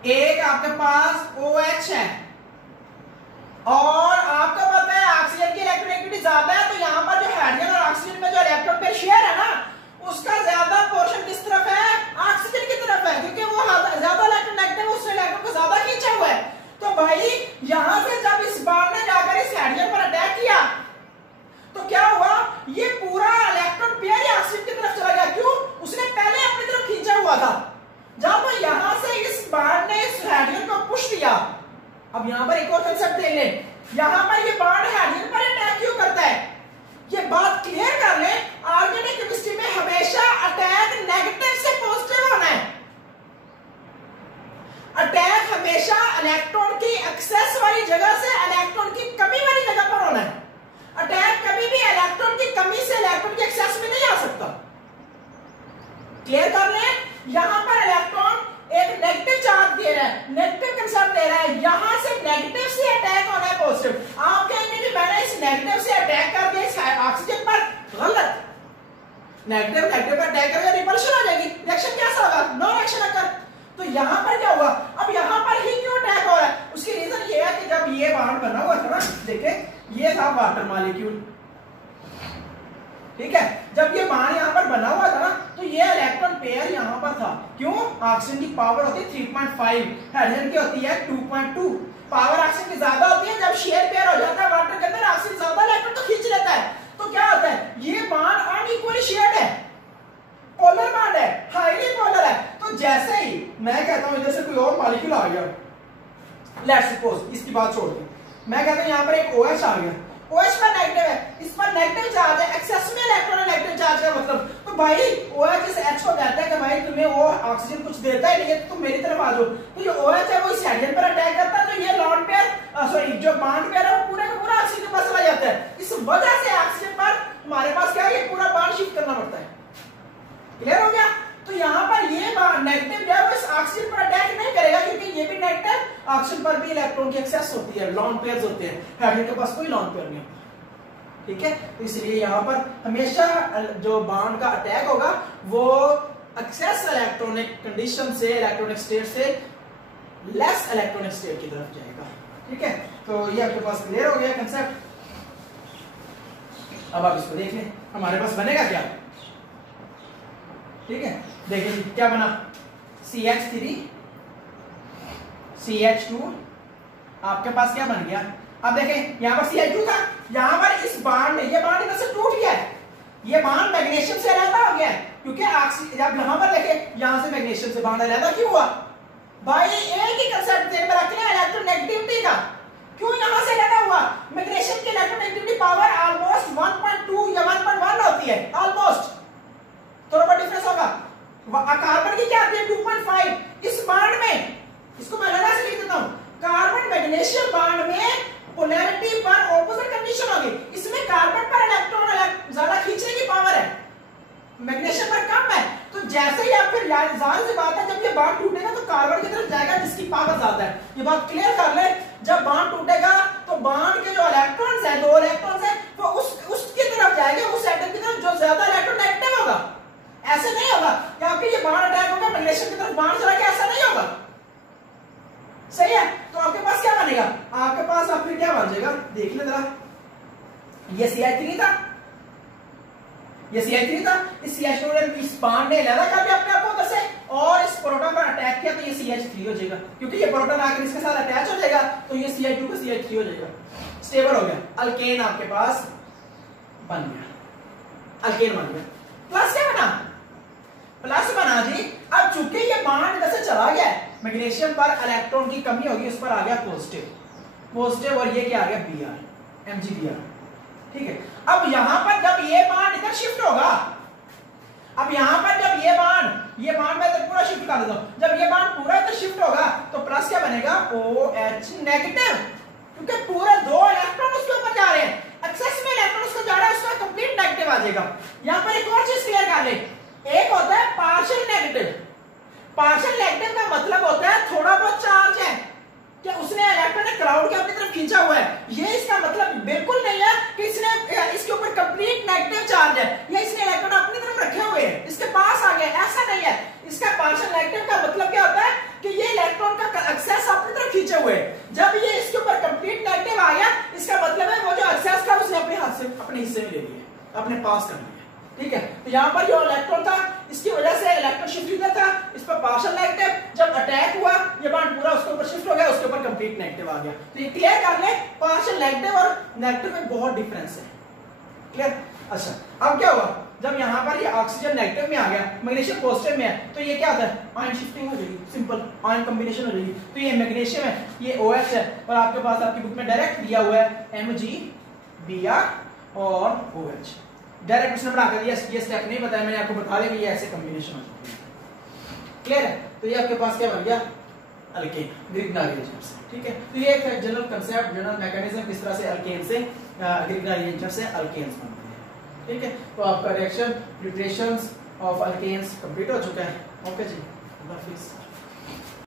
एक आपके पास OH है और आपको पता है ऑक्सीजन की इलेक्ट्रोनेगेटिविटी ज्यादा है, तो यहां पर जो हाइड्रोजन और ऑक्सीजन में जो इलेक्ट्रॉन पेयर शेयर है ना, उसका ज्यादा पोर्शन किस तरफ है, ऑक्सीजन की तरफ है, क्योंकि वो ज्यादा इलेक्ट्रोनेगेटिव, उससे इलेक्ट्रॉन को ज्यादा खींचा हुआ है। तो भाई यहां से जब इस बॉन्ड ने जाकर इस हाइड्रोजन पर अटैक किया तो क्या हुआ, ये पूरा इलेक्ट्रॉन पेयर ऑक्सीजन की तरफ चला गया। क्यों, उसने पहले अपनी तरफ खींचा हुआ था। जब यहां से इस बॉन्ड ने इस हाइड्रोजन को पुश किया, अब यहां पर एक और कंसेप्ट देख ले, यहां पर ये बॉन्ड हाइड्रोजन पर अटैक क्यों करता है, ये बात क्लियर कर ले। ऑर्गेनिक केमिस्ट्री में हमेशा अटैक नेगेटिव से पॉजिटिव होना है। अटैक हमेशा इलेक्ट्रॉन की एक्सेस वाली जगह से इलेक्ट्रॉन की कमी वाली जगह पर होना है। अटैक कभी भी इलेक्ट्रॉन की कमी से इलेक्ट्रॉन की एक्सेस में नहीं आ सकता। क्लियर कर रहे हैं, यहां पर इलेक्ट्रॉन एक नेगेटिव चार्ज दे रहा है, नेगेटिव कंसेप्ट दे रहा है, यहां से नेगेटिव से अटैक होना है पॉजिटिव। आप कहेंगे कि मैंने इस नेगेटिव से अटैक कर दिया इस ऑक्सीजन पर, गलत। नेगेटिव नेगेटिव पर अटैक करेगा, रिपल्शन हो जाएगी, रिएक्शन कैसा होगा, नो रिएक्शन अकर। तो यहां पर क्या हुआ, अब यहां पर ही क्यों अटैक हो रहा है, उसकी रीजन ये है कि जब ये बॉन्ड बना हुआ था ना, देखे ये था वाटर मॉलिक्यूल, ठीक है, जब ये बॉन्ड यहाँ पर बना हुआ था ना तो ये इलेक्ट्रॉन पेयर यहाँ पर था। क्यों? ऑक्सीजन की पावर होती है 3.5, हाइड्रोजन की होती है 2.2। पावर ऑक्सीजन की ज्यादा होती है, जब शेयर पेयर हो जाता है वाटर के अंदर ऑक्सीजन ज्यादा इलेक्ट्रॉन तो खींच लेता है, तो क्या होता है ये बॉन्ड अनइक्वली शेयर्ड है, पोलर बॉन्ड है, हाईली पोलर है। तो जैसे ही मैं कहता हूं इधर से कोई और मॉलिक्यूल आ गया, लेट्स सपोज इसकी बात छोड़ दे, मैं कहता हूं यहां पर एक OH आ गया, OH पर नेगेटिव है, इस पर नेगेटिव चार्ज है, एक्सेस में इलेक्ट्रॉन है, नेगेटिव चार्ज का मतलब, तो भाई OH इस H को कहता है कि भाई तुम्हें वो ऑक्सीजन कुछ देता ही नहीं है, तो तुम मेरी तरफ आ जाओ। तो जो OH है वो इस हाइड्रोजन पर अटैक करता है, तो ये लॉन पेयर सॉरी जो बॉन्ड पेयर है वो पूरा का पूरा ऑक्सीजन के पास चला जाता है। इस वजह से ऑक्सीजन पर हमारे पास क्या है, ये पूरा बॉन्ड शिफ्ट करना पड़ता है। क्लियर हो गया? तो यहाँ पर ये नेगेटिव जो है वो इस ऑक्सीजन पर अटैक नहीं करेगा, क्योंकि ये भी नेगेटिव, ऑक्सीजन पर भी इलेक्ट्रॉन की एक्सेस होती है, लॉन पेयर्स होते हैं, हाइड्रोजन के पास कोई लॉन पेयर नहीं होता। ठीक है, तो इसलिए यहाँ पर हमेशा जो बॉन्ड का अटैक होगा वो एक्सेस इलेक्ट्रॉनिक कंडीशन से, इलेक्ट्रॉनिक स्टेट से लेस इलेक्ट्रॉनिक स्टेट की तरफ जाएगा। ठीक है, तो ये आपके पास क्लियर हो गया कंसेप्ट। अब आप इसको देख लें, हमारे पास बनेगा क्या? ठीक है, देखिए क्या बना, CH3 CH2, आपके पास क्या बन गया? अब देखें यहाँ पर CH2 था, यहाँ पर इस बॉन्ड ये बॉन्ड इधर से टूट गया है, ये बॉन्ड मैग्नीशियम से अलग हो गया है, क्योंकि जब यहाँ पर देखें यहाँ से मैग्नीशियम से बॉन्ड अलग क्यों हुआ? भाई एक ही कंसेप्ट ध्यान में रखना है इलेक्ट्रोनेगेटिविटी का। क्यों यहाँ से अलग हुआ? मैग्नीशियम की इलेक्ट्रोनेगेटिविटी पावर ऑलमोस्ट 1.2 या 1.1 होती है, ऑलमोस्ट, थोड़ा बहुत डिफरेंस होगा। कार्बन की क्या आती है 2.5। इस बॉन्ड में, इसको मैं अलग से लिख देता हूं, कार्बन मैग्नीशियम बॉन्ड में पोलैरिटी पर ऑपोजिट कंडीशन होगी, इसमें कार्बन पर इलेक्ट्रॉन ज्यादा खींचने की पावर है, मैग्नीशियम पर कम है। तो जैसे ही आप फिर जाहिर सी बात है जब ये बॉन्ड टूटेगा तो कार्बन की तरफ जाएगा जिसकी पावर ज्यादा है। ये बात क्लियर कर ले, जब बॉन्ड टूटेगा तो बॉन्ड के जो इलेक्ट्रॉन्स हैं, 2 इलेक्ट्रॉन्स हैं, वो उसकी तरफ जाएंगे, उस एटम की तरफ जो ज्यादा इलेक्ट्रॉन नेगेटिव होगा। ऐसे नहीं होगा कि आपके ये बॉन्ड अटैक होगा मैग्नीशियम की तरफ बॉन्ड चला गया, ऐसा नहीं होगा। सही है, तो आपके पास क्या बनेगा? आपके पास आप फिर क्या बन जाएगा, देख ले जरा, ये CH3 था, ये CH3 था, इस CH2 ने इस बॉन्ड ने लगा कर दिया अपने आप को उधर से और इस प्रोटॉन पर अटैक किया, तो ये CH3 हो जाएगा, क्योंकि ये प्रोटॉन आकर इसके साथ अटैच हो जाएगा, तो ये CH2 का CH3 हो जाएगा, स्टेबल हो गया, अल्केन आपके पास बन गया, अल्केन बन गया। प्लस क्या बना? प्लस बना जी। अब चूंकि ये बॉन्ड इधर से चला गया है, मैग्नीशियम पर इलेक्ट्रॉन की कमी होगी, उस पर आ गया पॉजिटिव, और ये क्या आ गया Br, MgBr। ठीक है, अब यहां पर जब ये बॉन्ड इधर शिफ्ट होगा, अब यहां पर जब ये बॉन्ड मैं इधर पूरा शिफ्ट कर देता हूं, जब ये बॉन्ड पूरा इधर शिफ्ट होगा तो प्लस क्या बनेगा OH नेगेटिव, क्योंकि पूरे 2 इलेक्ट्रॉन उसके ऊपर जा रहे हैं, एक्सेस में इलेक्ट्रॉन उसको जा रहा है, उसका कंप्लीट नेगेटिव आ जाएगा। यहां पर एक और चीज क्लियर कर ले, एक होता है पार्शियल नेगेटिव। पार्शियल नेगेटिव का मतलब होता है थोड़ा बहुत चार्ज है, क्या उसने इलेक्ट्रॉन क्राउड के अपनी तरफ खींचा हुआ है, ये इसका मतलब बिल्कुल नहीं है कि इसने इसके ऊपर कंप्लीट नेगेटिव चार्ज है या इसने इलेक्ट्रॉन अपनी तरफ रखे हुए हैं, इसके पास आ गया, ऐसा नहीं है। इसका पार्शियल नेगेटिव का मतलब क्या होता है कि ये इलेक्ट्रॉन का एक्सेस अपनी तरफ खींचे हुए है, जब ये इसके ऊपर कंप्लीट नेगेटिव आ गया, इसका मतलब है वो जो एक्सेस था उसने अपने हाथ से, अपने हिस्से में ले लिया, अपने पास कर लिया। ठीक है, तो यहाँ पर जो इलेक्ट्रॉन था इसकी वजह से इलेक्ट्रॉन शिफ्ट इधर था, इस पर पार्शियल नेगेटिव, जब अटैक हुआ ये बॉन्ड पूरा उसके ऊपर शिफ्ट हो गया, उसके ऊपर कंप्लीट नेगेटिव आ गया। तो ये क्लियर कर ले, पार्शियल नेगेटिव और नेगेटिव में बहुत डिफरेंस है। क्लियर? अच्छा, अब क्या हुआ, जब यहाँ पर ये ऑक्सीजन नेगेटिव में आ गया, मैग्नीशियम पॉजिटिव में है, तो ये क्या होता है, आयन शिफ्टिंग हो जाएगी, सिंपल आयन कॉम्बिनेशन हो जाएगी। तो ये मैग्नीशियम है, ये OH है, और आपके पास आपकी बुक में डायरेक्ट दिया हुआ है MgBr और OH, डायरेक्ट उसने बना कर दिया, ये स्टेप नहीं बताया मैंने आपको, बता दें कि ये ऐसे कॉम्बिनेशन हो जाती है। क्लियर है? तो ये आपके पास क्या बन गया, अल्केन, ग्रिग्नार रिएजेंट से। ठीक है, तो ये एक जनरल कांसेप्ट, जनरल मैकेनिज्म, किस तरह से अल्केन से ग्रिग्नार रिएजेंट से अल्केन्स बनते हैं। ठीक है, तो आपका reaction nutritions of alkanes complete हो चुका है। ओके जी, अल्लाह हाफिज़।